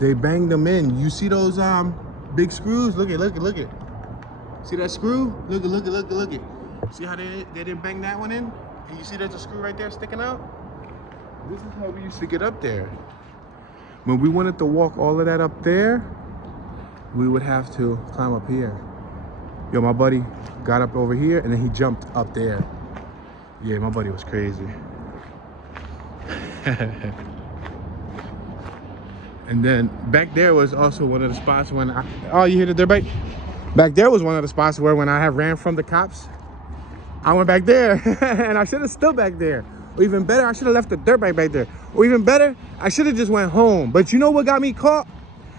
They banged them in. You see those big screws? Look it. See that screw? Look it. See how they didn't bang that one in? And you see there's a screw right there sticking out? This is how we used to get up there. When we wanted to walk all of that up there, we would have to climb up here. Yo, my buddy got up over here and then he jumped up there. Yeah, my buddy was crazy. And then back there was also one of the spots when oh, you hear the dirt bike? Back there was one of the spots where when I had ran from the cops, I went back there and I should have stood back there. Or even better, I should have left the dirt bike back there. Or even better, I should have just went home. But you know what got me caught?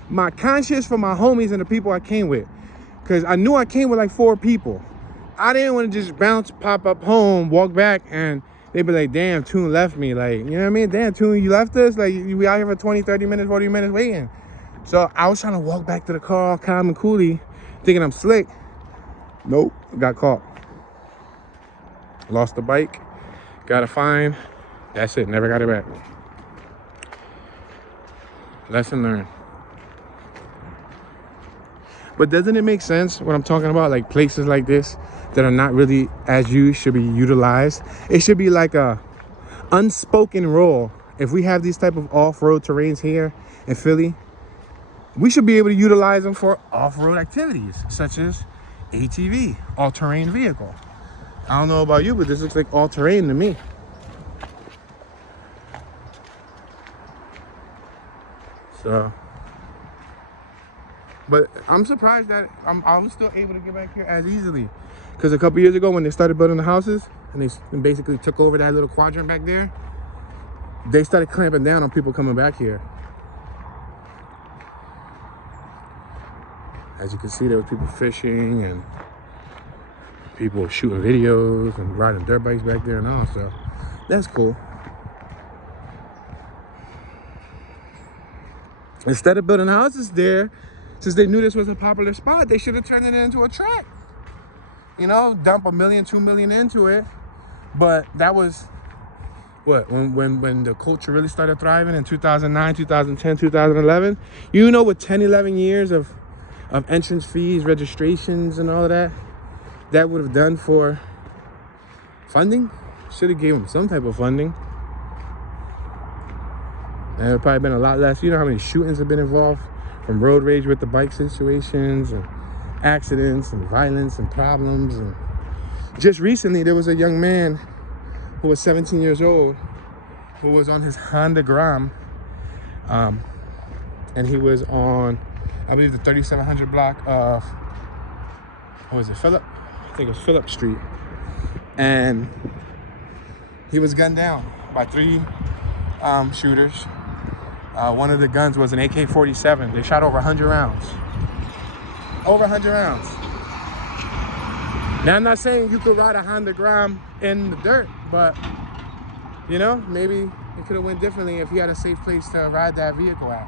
My conscience for my homies and the people I came with. Because I knew I came with like 4 people. I didn't want to just bounce, pop up home, walk back, and they'd be like, damn, Toon left me. Like, you know what I mean? Damn, Toon, you left us? Like, we out here for 20, 30 minutes, 40 minutes waiting. So I was trying to walk back to the car, calm and coolly, thinking I'm slick. Nope, got caught. Lost the bike, got a fine. That's it, never got it back. Lesson learned. But doesn't it make sense when I'm talking about like places like this that are not really as used should be utilized? It should be like a unspoken rule. If we have these type of off-road terrains here in Philly, we should be able to utilize them for off-road activities such as ATV, all-terrain vehicle. I don't know about you, but this looks like all-terrain to me. So, but I'm surprised that I was still able to get back here as easily. Because a couple years ago when they started building the houses and they basically took over that little quadrant back there, they started clamping down on people coming back here. As you can see, there was people fishing and people shooting videos and riding dirt bikes back there and all, so that's cool. Instead of building houses there, since they knew this was a popular spot, they should have turned it into a track. You know, dump $1 million, $2 million into it. But that was what, when the culture really started thriving in 2009, 2010, 2011. You know, with 10, 11 years of entrance fees, registrations, and all of that, that would have done for funding. Should have gave them some type of funding. And it would probably been a lot less. You know how many shootings have been involved from road rage with the bike situations and accidents and violence and problems. And just recently, there was a young man who was 17 years old who was on his Honda Gram. And he was on, I believe, the 3700 block of, what was it, Phillip? I think it was Phillip Street. And he was gunned down by 3 shooters. One of the guns was an AK-47. They shot over 100 rounds. Over 100 rounds. Now, I'm not saying you could ride a Honda Gram in the dirt, but, you know, maybe it could have went differently if you had a safe place to ride that vehicle at.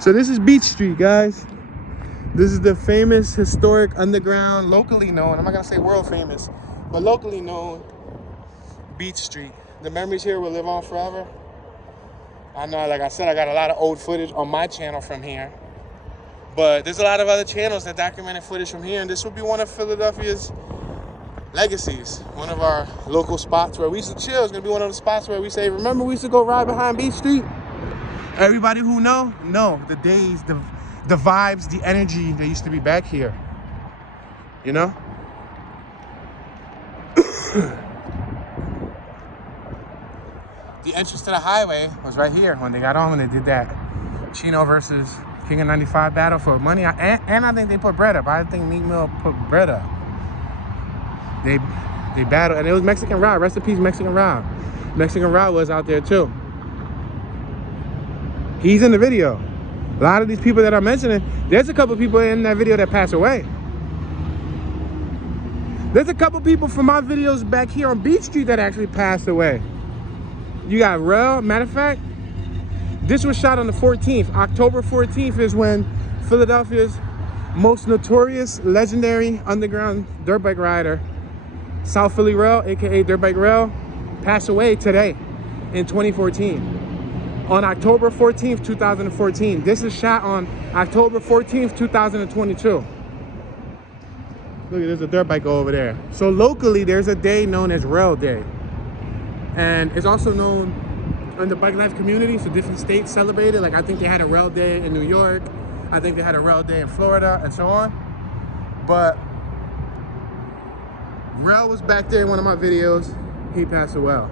So this is Beach Street, guys. This is the famous, historic, underground, locally known, I'm not going to say world famous, but locally known Beach Street. The memories here will live on forever. I know, like I said, I got a lot of old footage on my channel from here. But there's a lot of other channels that documented footage from here, and this will be one of Philadelphia's legacies. One of our local spots where we used to chill. It's going to be one of the spots where we say, remember we used to go ride behind Beach Street? Everybody who know the days, the vibes, the energy that used to be back here. You know? The entrance to the highway was right here when they got on, when they did that Chino versus King of 95 battle for money. And I think they put bread up. I think Meat Mill put bread up. They battled, and it was Mexican Rob. Rest in peace, Mexican Rob. Mexican Rob was out there too. He's in the video. A lot of these people that I'm mentioning, there's a couple people in that video that passed away. There's a couple people from my videos back here on Beach Street that actually passed away. You got Rel. Matter of fact, this was shot on the 14th. October 14th is when Philadelphia's most notorious, legendary underground dirt bike rider, South Philly Rel, aka Dirt Bike Rel, passed away today in 2014. On October 14th, 2014. This is shot on October 14th, 2022. Look, there's a dirt bike over there. So locally, there's a day known as Rel Day. And it's also known in the bike life community, so different states celebrate it. Like, I think they had a Rel Day in New York. I think they had a Rel Day in Florida, and so on. But Rel was back there in one of my videos. He passed away.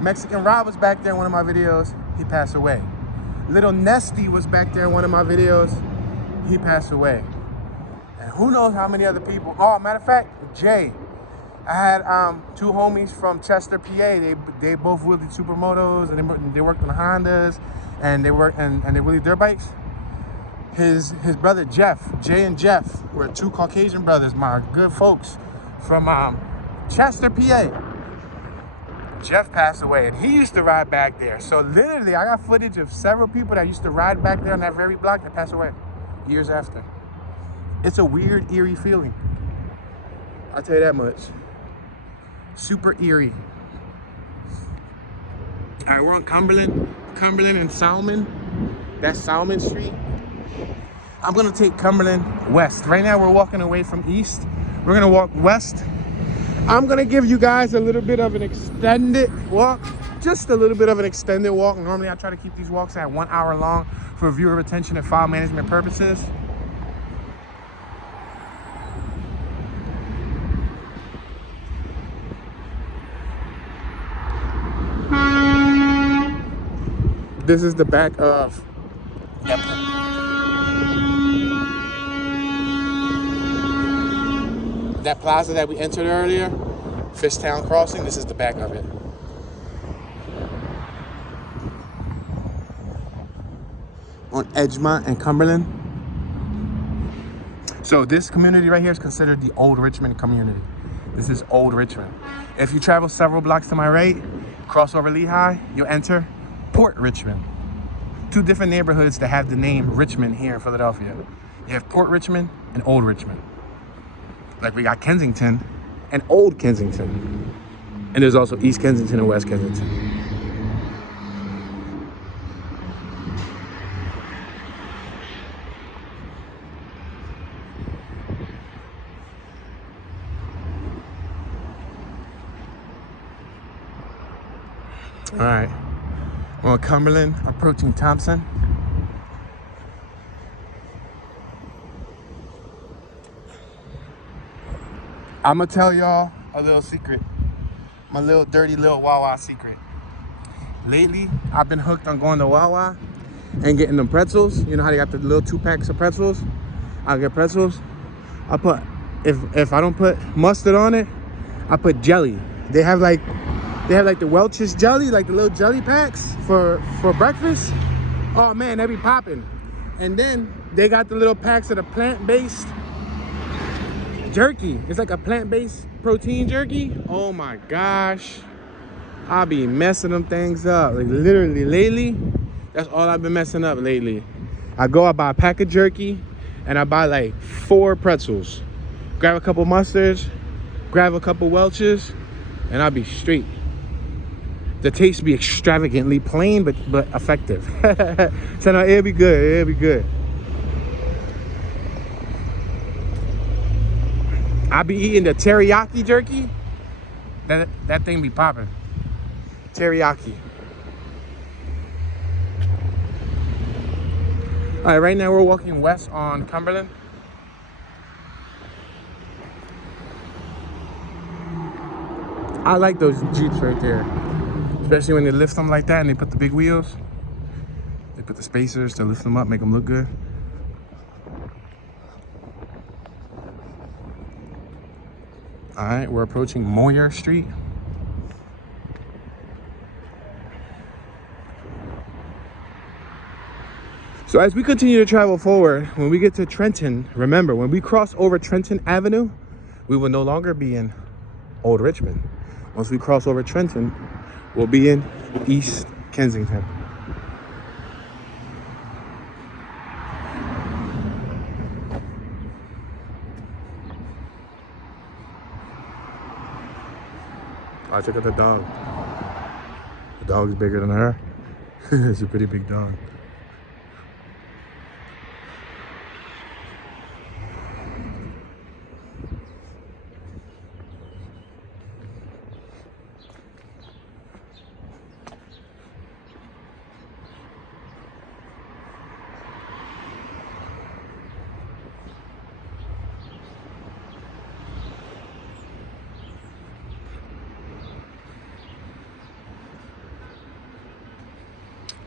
Mexican Rob was back there in one of my videos. He passed away. Little Nesty was back there in one of my videos. He passed away. And who knows how many other people. Oh, matter of fact, Jay. I had two homies from Chester, PA. They both wheeled supermotos, and they worked on Hondas, and they wheeled dirt bikes. His brother Jeff, Jay and Jeff, were two Caucasian brothers, my good folks from Chester, PA. Jeff passed away, and he used to ride back there. So literally, I got footage of several people that used to ride back there on that very block that passed away years after. It's a weird, eerie feeling. I'll tell you that much. Super eerie. All right, we're on Cumberland and Salmon. That's Salmon Street. I'm gonna take Cumberland west. Right now, we're walking away from east. We're gonna walk west. I'm gonna give you guys a little bit of an extended walk, just a little bit of an extended walk. Normally, I try to keep these walks at 1 hour long for viewer retention and file management purposes. This is the back of that plaza that we entered earlier, Fishtown Crossing. This is the back of it. On Edgemont and Cumberland. So this community right here is considered the Old Richmond community. This is Old Richmond. If you travel several blocks to my right, cross over Lehigh, you'll enter Port Richmond. Two different neighborhoods that have the name Richmond here in Philadelphia. You have Port Richmond and Old Richmond. Like we got Kensington and Old Kensington. And there's also East Kensington and West Kensington. All right, we're on Cumberland, approaching Thompson. I'm gonna tell y'all a little secret, my little dirty little Wawa secret. Lately, I've been hooked on going to Wawa and getting them pretzels. You know how they got the little 2 packs of pretzels? I'll get pretzels. I put, if I don't put mustard on it, I put jelly. They have like the Welch's jelly, like the little jelly packs for breakfast. Oh man, they be popping. And then they got the little packs of the plant-based jerky. It's like a plant-based protein jerky. Oh my gosh. I'll be messing them things up. Like literally lately, that's all I've been messing up lately. I buy a pack of jerky and I buy like 4 pretzels. Grab a couple mustards, grab a couple Welch's, and I'll be straight. The taste be extravagantly plain, but effective. So no, it'll be good, it'll be good. I'll be eating the teriyaki jerky. That thing be popping. Teriyaki. All right, right now we're walking west on Cumberland. I like those Jeeps right there. Especially when they lift them like that and they put the big wheels. They put the spacers to lift them up, make them look good. All right, we're approaching Moyer Street. So as we continue to travel forward, when we get to Trenton, remember, when we cross over Trenton Avenue, we will no longer be in Old Richmond. Once we cross over Trenton, we'll be in East Kensington. Oh, check out the dog. The dog's bigger than her. It's a pretty big dog.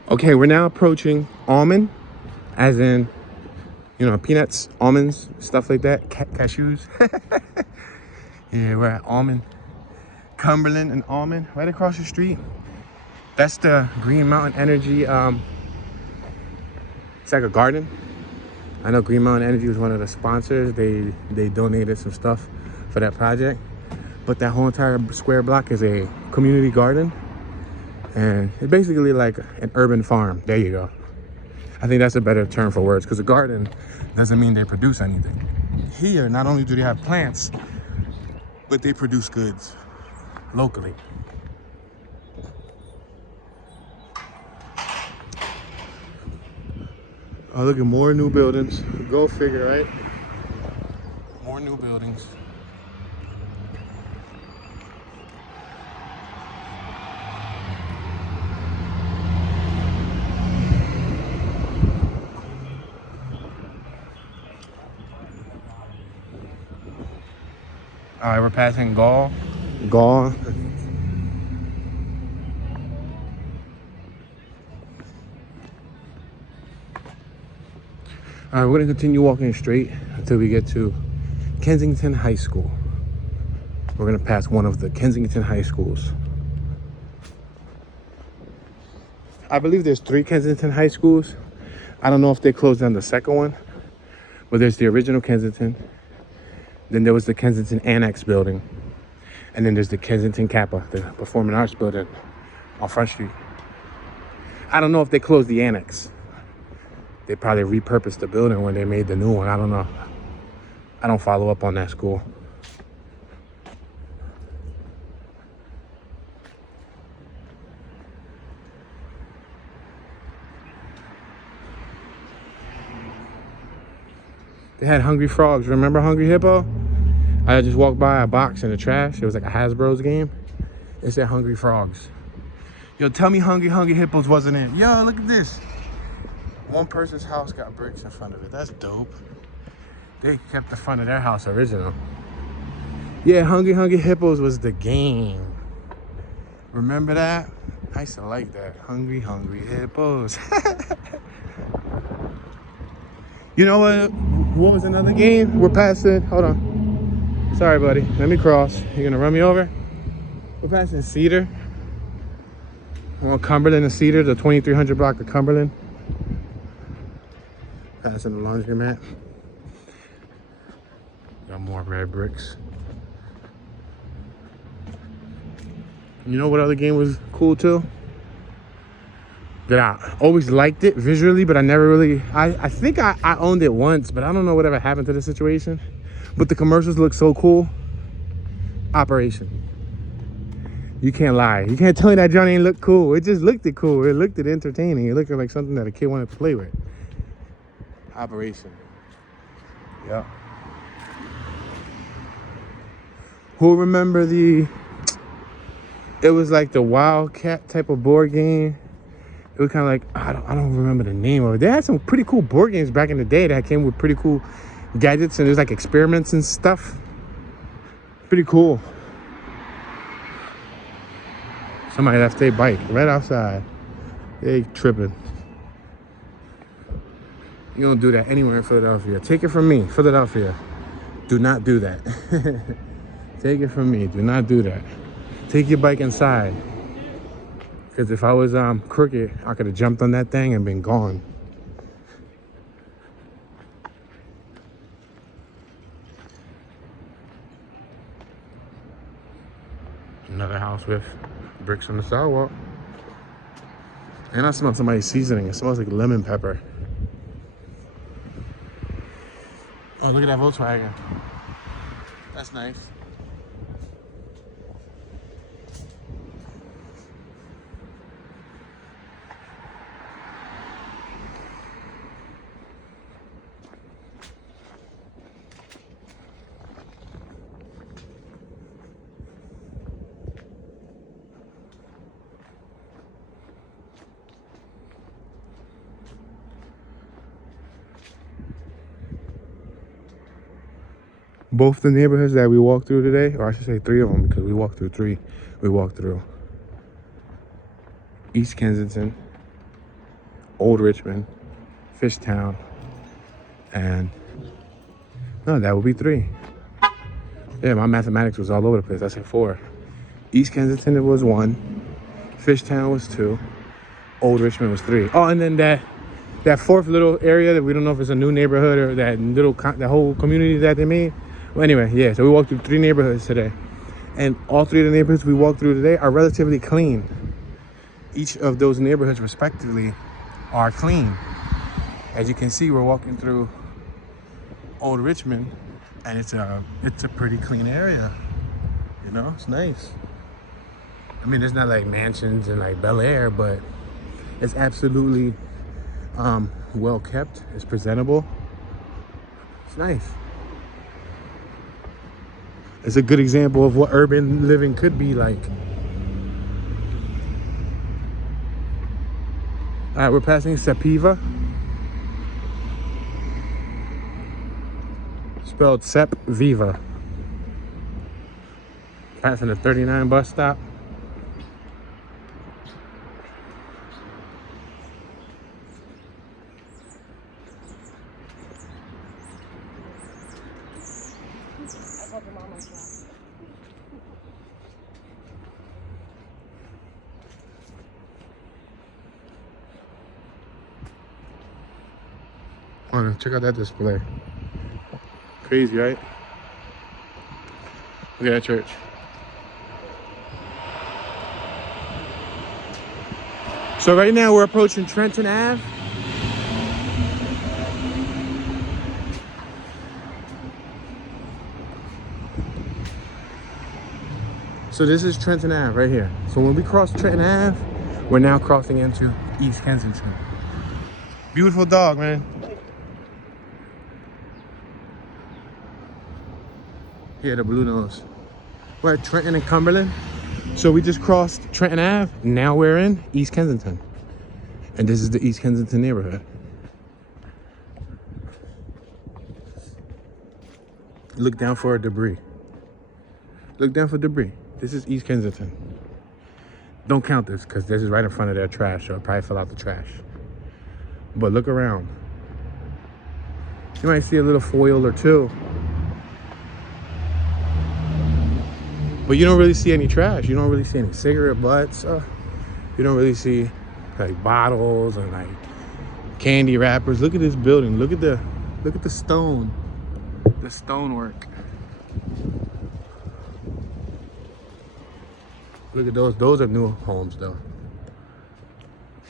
Okay, we're now approaching almond, as in, you know, peanuts, almonds, stuff like that, cashews. Yeah, we're at Almond, Cumberland and Almond, right across the street. That's the Green Mountain Energy. It's like a garden. I know Green Mountain Energy was one of the sponsors. They donated some stuff for that project. But that whole entire square block is a community garden. And it's basically like an urban farm. There you go. I think that's a better term for words, because a garden doesn't mean they produce anything. Here, not only do they have plants, but they produce goods locally. Oh, look at more new buildings. Go figure, right? More new buildings. All right, we're passing Gall. Gall. All right, we're gonna continue walking straight until we get to Kensington High School. We're gonna pass one of the Kensington high schools. I believe there's 3 Kensington high schools. I don't know if they closed down the second one, but there's the original Kensington. Then there was the Kensington Annex building. And then there's the Kensington Kappa, the Performing Arts building on Front Street. I don't know if they closed the Annex. They probably repurposed the building when they made the new one. I don't know. I don't follow up on that school. They had Hungry Frogs. Remember Hungry Hippo? I just walked by a box in the trash. It was like a Hasbro's game. It said Hungry Frogs. Yo, tell me Hungry Hippos wasn't in. Yo, look at this. One person's house got bricks in front of it. That's dope. They kept the front of their house original. Yeah, Hungry Hippos was the game. Remember that? I used to like that. Hungry Hippos. You know what? What was another game? We're passing. Hold on. Sorry, buddy. Let me cross. You're gonna run me over? We're passing Cedar. We're on Cumberland and Cedar, the 2300 block of Cumberland. Passing the laundromat. Got more red bricks. You know what other game was cool too? That I always liked it visually, but I never really, I think I owned it once, but I don't know whatever happened to the situation. But the commercials look so cool. Operation. You can't lie. You can't tell me that Johnny ain't look cool. It just looked cool. It looked entertaining. It looked like something that a kid wanted to play with. Operation. Yep. Who remember it was like the Wildcat type of board game. It was kind of like, I don't remember the name of it. They had some pretty cool board games back in the day that came with pretty cool gadgets, and there's like experiments and stuff. Pretty cool. Somebody left their bike right outside. They tripping. You don't do that anywhere in Philadelphia. Take it from me, Philadelphia. Do not do that. Take it from me. Do not do that. Take your bike inside. Because if I was crooked, I could have jumped on that thing and been gone. Another house with bricks on the sidewalk. And I smell somebody's seasoning. It smells like lemon pepper. Oh, look at that Volkswagen. That's nice. Both the neighborhoods that we walked through today, or I should say 3 of them, because we walked through 3. We walked through East Kensington, Old Richmond, Fishtown, and no, that would be 3. Yeah, my mathematics was all over the place. I said 4. East Kensington was 1, Fishtown was 2, Old Richmond was 3. Oh, and then that 4th little area that we don't know if it's a new neighborhood or that whole community that they made. Well, anyway, yeah. So we walked through 3 neighborhoods today, and all 3 of the neighborhoods we walked through today are relatively clean. Each of those neighborhoods, respectively, are clean. As you can see, we're walking through Old Richmond, and it's a pretty clean area. You know, it's nice. I mean, it's not like mansions and like Bel Air, but it's absolutely well kept. It's presentable. It's nice. It's a good example of what urban living could be like. All right, we're passing Sepiva. Spelled Sep Viva. Passing the 39 bus stop. Oh, check out that display. Crazy, right? Look at that church. So right now we're approaching Trenton Ave. So this is Trenton Ave right here. So when we cross Trenton Ave, we're now crossing into East Kensington. Beautiful dog, man. Yeah, the blue nose. We're at Trenton and Cumberland. So we just crossed Trenton Ave. Now we're in East Kensington. And this is the East Kensington neighborhood. Look down for debris. Look down for debris. This is East Kensington. Don't count this because this is right in front of their trash, so I'll probably fill out the trash. But look around. You might see a little foil or two. But you don't really see any trash. You don't really see any cigarette butts. You don't really see like bottles and like candy wrappers. Look at this building. Look at the stone. The stonework. Look at those. Those are new homes though.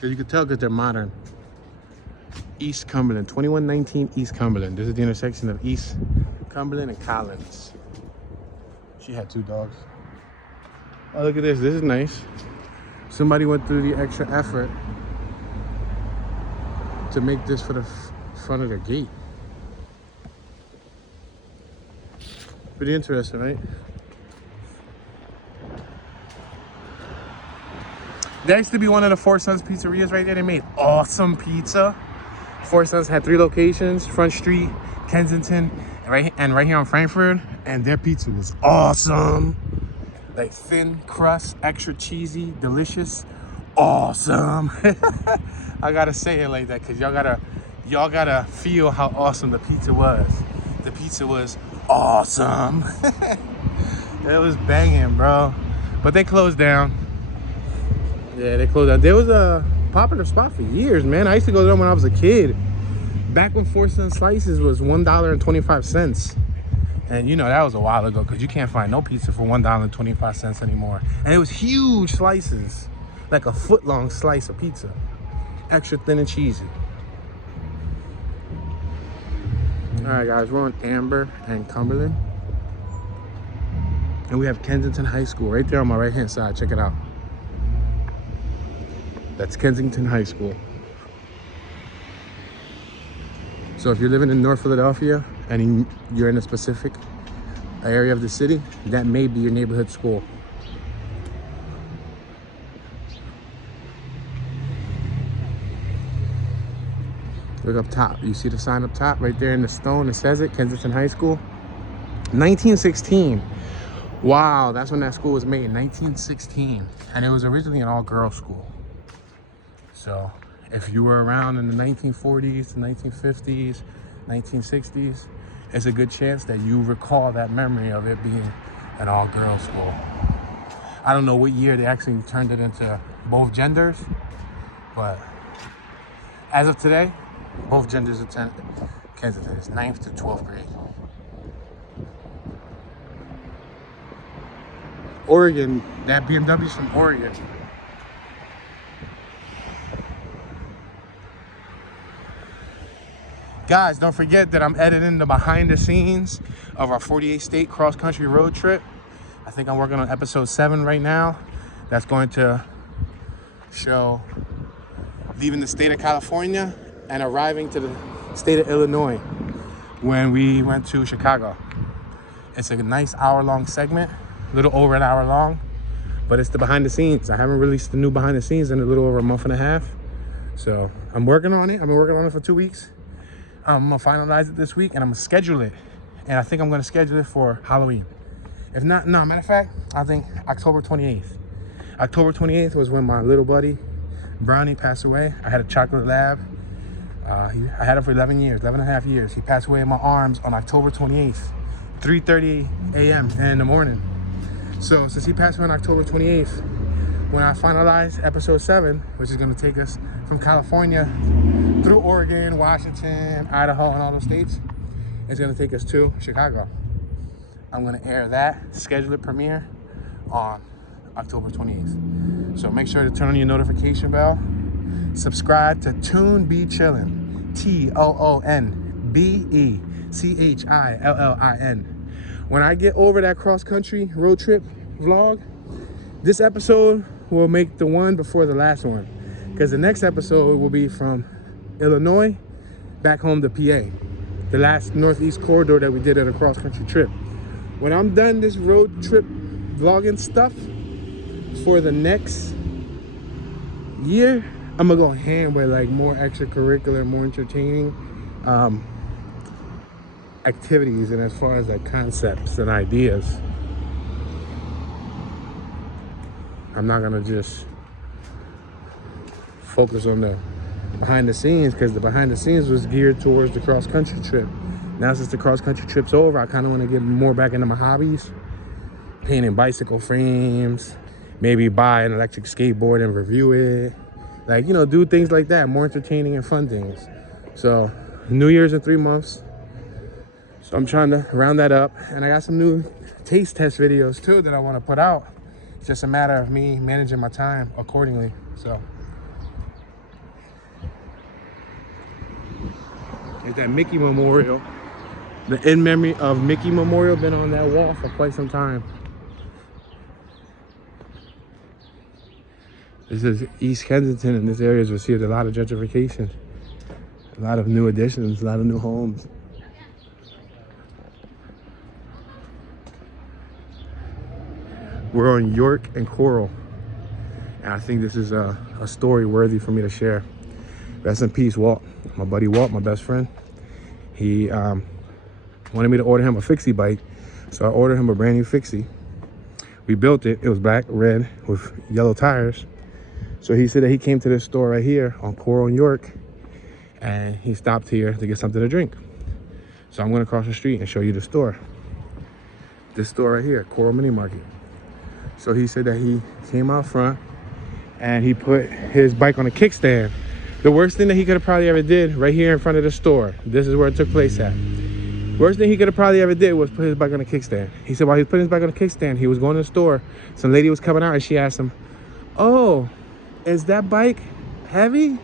So you can tell because they're modern. East Cumberland, 2119 East Cumberland. This is the intersection of East Cumberland and Collins. She had 2 dogs. Oh, look at this. This is nice. Somebody went through the extra effort to make this for the front of their gate. Pretty interesting, right? That used to be one of the Four Sons pizzerias right there. They made awesome pizza. Four Sons had 3 locations: Front Street, Kensington, and right here on Frankfurt. And their pizza was awesome. Like thin crust, extra cheesy, delicious, awesome. I gotta say it like that because y'all gotta feel how awesome the pizza was. The pizza was awesome. It was banging, bro. But they closed down. Yeah, they closed down. There was a popular spot for years, man. I used to go there when I was a kid. Back when 4 cent slices was $1.25. And you know, that was a while ago because you can't find no pizza for $1.25 anymore. And it was huge slices, like a foot-long slice of pizza. Extra thin and cheesy. All right, guys, we're on Amber and Cumberland. And we have Kensington High School right there on my right-hand side. Check it out. That's Kensington High School. So if you're living in North Philadelphia and you're in a specific area of the city, that may be your neighborhood school. Look up top. You see the sign up top right there in the stone? It says it, Kensington High School. 1916. Wow, that's when that school was made, 1916. And it was originally an all-girls school. So, If you were around in the 1940s, 1950s, 1960s, it's a good chance that you recall that memory of it being an all-girls school. I don't know what year they actually turned it into both genders, but as of today, both genders attend Kensington. It's 9th to 12th grade. Oregon, that BMW's from Oregon. Guys, don't forget that I'm editing the behind the scenes of our 48 state cross country road trip. I think I'm working on episode 7 right now. That's going to show leaving the state of California and arriving to the state of Illinois when we went to Chicago. It's a nice hour-long segment, a little over an hour long, but it's the behind the scenes. I haven't released the new behind the scenes in a little over a month and a half. So I'm working on it. I've been working on it for 2 weeks. I'm gonna finalize it this week and I'm gonna schedule it. And I think I'm gonna schedule it for Halloween. If not, no, matter of fact, I think October 28th. October 28th was when my little buddy, Brownie, passed away. I had a chocolate lab. I had him for 11 years, 11 and a half years. He passed away in my arms on October 28th, 3:30 a.m. in the morning. So since he passed away on October 28th, when I finalize episode 7, which is gonna take us from California through Oregon, Washington, Idaho, and all those states, it's gonna take us to Chicago. I'm gonna air that scheduled premiere on October 28th. So make sure to turn on your notification bell. Subscribe to Toon Be Chillin', TOONBECHILLIN. When I get over that cross-country road trip vlog, this episode will make the one before the last one, because the next episode will be from Illinois back home to PA, the last northeast corridor that we did at a cross-country trip. When I'm done this road trip vlogging stuff for the next year, I'm gonna go ham with like more extracurricular, more entertaining activities, and as far as like concepts and ideas. I'm not gonna just focus on the behind the scenes, because the behind the scenes was geared towards the cross country trip. Now since the cross country trip's over, I kind of want to get more back into my hobbies, painting bicycle frames, maybe buy an electric skateboard and review it, like, you know, do things like that, more entertaining and fun things. So New Year's in 3 months, so I'm trying to round that up, and I got some new taste test videos too that I want to put out. It's just a matter of me managing my time accordingly. So there's that Mickey Memorial. The in memory of Mickey Memorial, been on that wall for quite some time. This is East Kensington, and this area has received a lot of gentrification, a lot of new additions, a lot of new homes. We're on York and Coral, and I think this is a story worthy for me to share. Rest in peace, Walt. My buddy Walt, my best friend. He wanted me to order him a fixie bike, so I ordered him a brand new fixie. We built it. It was black, red, with yellow tires. So he said that he came to this store right here on Coral and York, and he stopped here to get something to drink. So I'm going to cross the street and show you the store. This store right here, Coral Mini Market. So he said that he came out front and he put his bike on a kickstand. The worst thing that he could have probably ever did right here in front of the store. This is where it took place at. Worst thing he could have probably ever did was put his bike on a kickstand. He said while he was putting his bike on a kickstand, he was going to the store. Some lady was coming out and she asked him, "Oh, is that bike heavy?"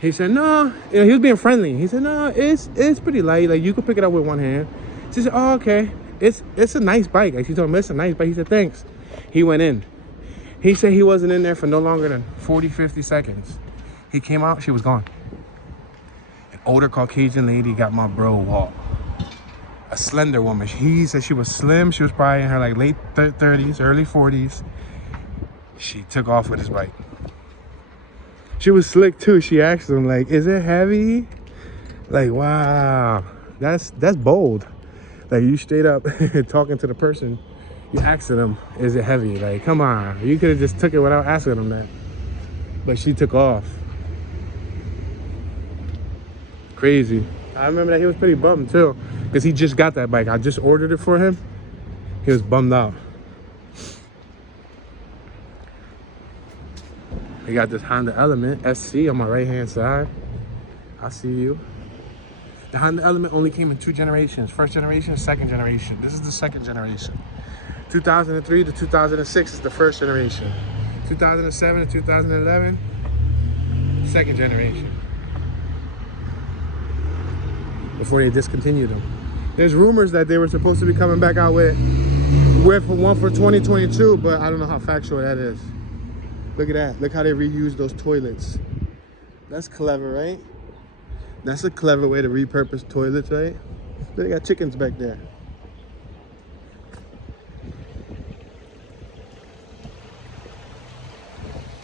He said, "No." You know, he was being friendly. He said, "No, it's pretty light. Like, you could pick it up with one hand." She said, "Oh, okay. It's a nice bike." Like, she told him, "It's a nice bike." He said, "Thanks." He went in. He said he wasn't in there for no longer than 40, 50 seconds. He came out, she was gone. An older Caucasian lady got my bro Walt. A slender woman. He said she was slim. She was probably in her like late 30s, early 40s. She took off with his bike. She was slick too. She asked him, like, "Is it heavy?" Like, wow, that's bold. Like, you straight up talking to the person, you asking them, "Is it heavy?" Like, come on, you could have just took it without asking them that. But she took off. Crazy. I remember that he was pretty bummed too, because he just got that bike. I just ordered it for him. He was bummed out. We got this Honda Element SC on my right hand side. I see you. The Honda Element only came in 2 generations. First generation, second generation. This is the second generation. 2003 to 2006 is the first generation. 2007 to 2011, second generation. Before they discontinued them. There's rumors that they were supposed to be coming back out with one for 2022, but I don't know how factual that is. Look at that. Look how they reused those toilets. That's clever, right? That's a clever way to repurpose toilets, right? They got chickens back there.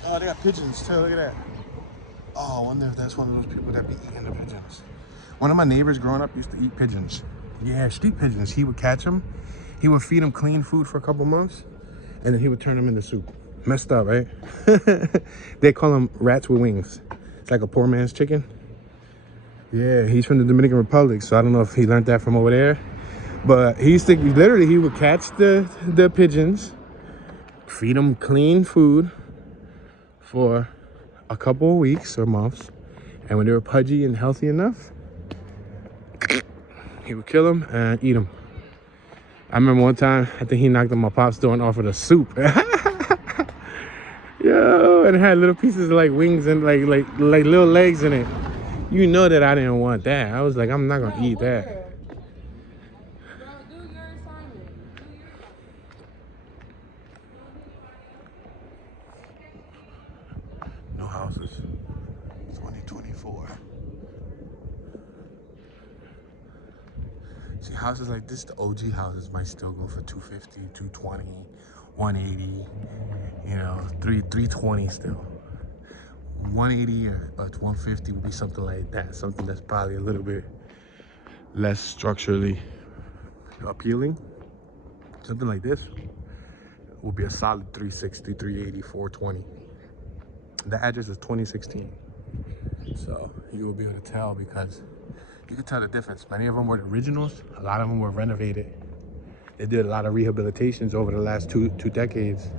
Oh, they got pigeons too. Look at that. Oh, I wonder if that's one of those people that be eating the pigeons. One of my neighbors growing up used to eat pigeons. Yeah, street pigeons. He would catch them. He would feed them clean food for a couple months, and then he would turn them into soup. Messed up, right? They call them rats with wings. It's like a poor man's chicken. Yeah, he's from the Dominican Republic, so I don't know if he learned that from over there. But he used to, literally, he would catch the pigeons, feed them clean food for a couple of weeks or months, and when they were pudgy and healthy enough, he would kill them and eat them. I remember one time, I think he knocked on my pop's door and offered us soup. Yo, and it had little pieces of like wings and like little legs in it. You know that I didn't want that. I was like, I'm not gonna eat that. No houses. 2024. See, houses like this, the OG houses might still go for 250, 220, 180, you know, 320 still. 180 or 150 would be something like that. Something that's probably a little bit less structurally appealing. Something like this would be a solid 360, 380, 420. The address is 2016. So you will be able to tell because you can tell the difference. Many of them were originals. A lot of them were renovated. They did a lot of rehabilitations over the last two decades.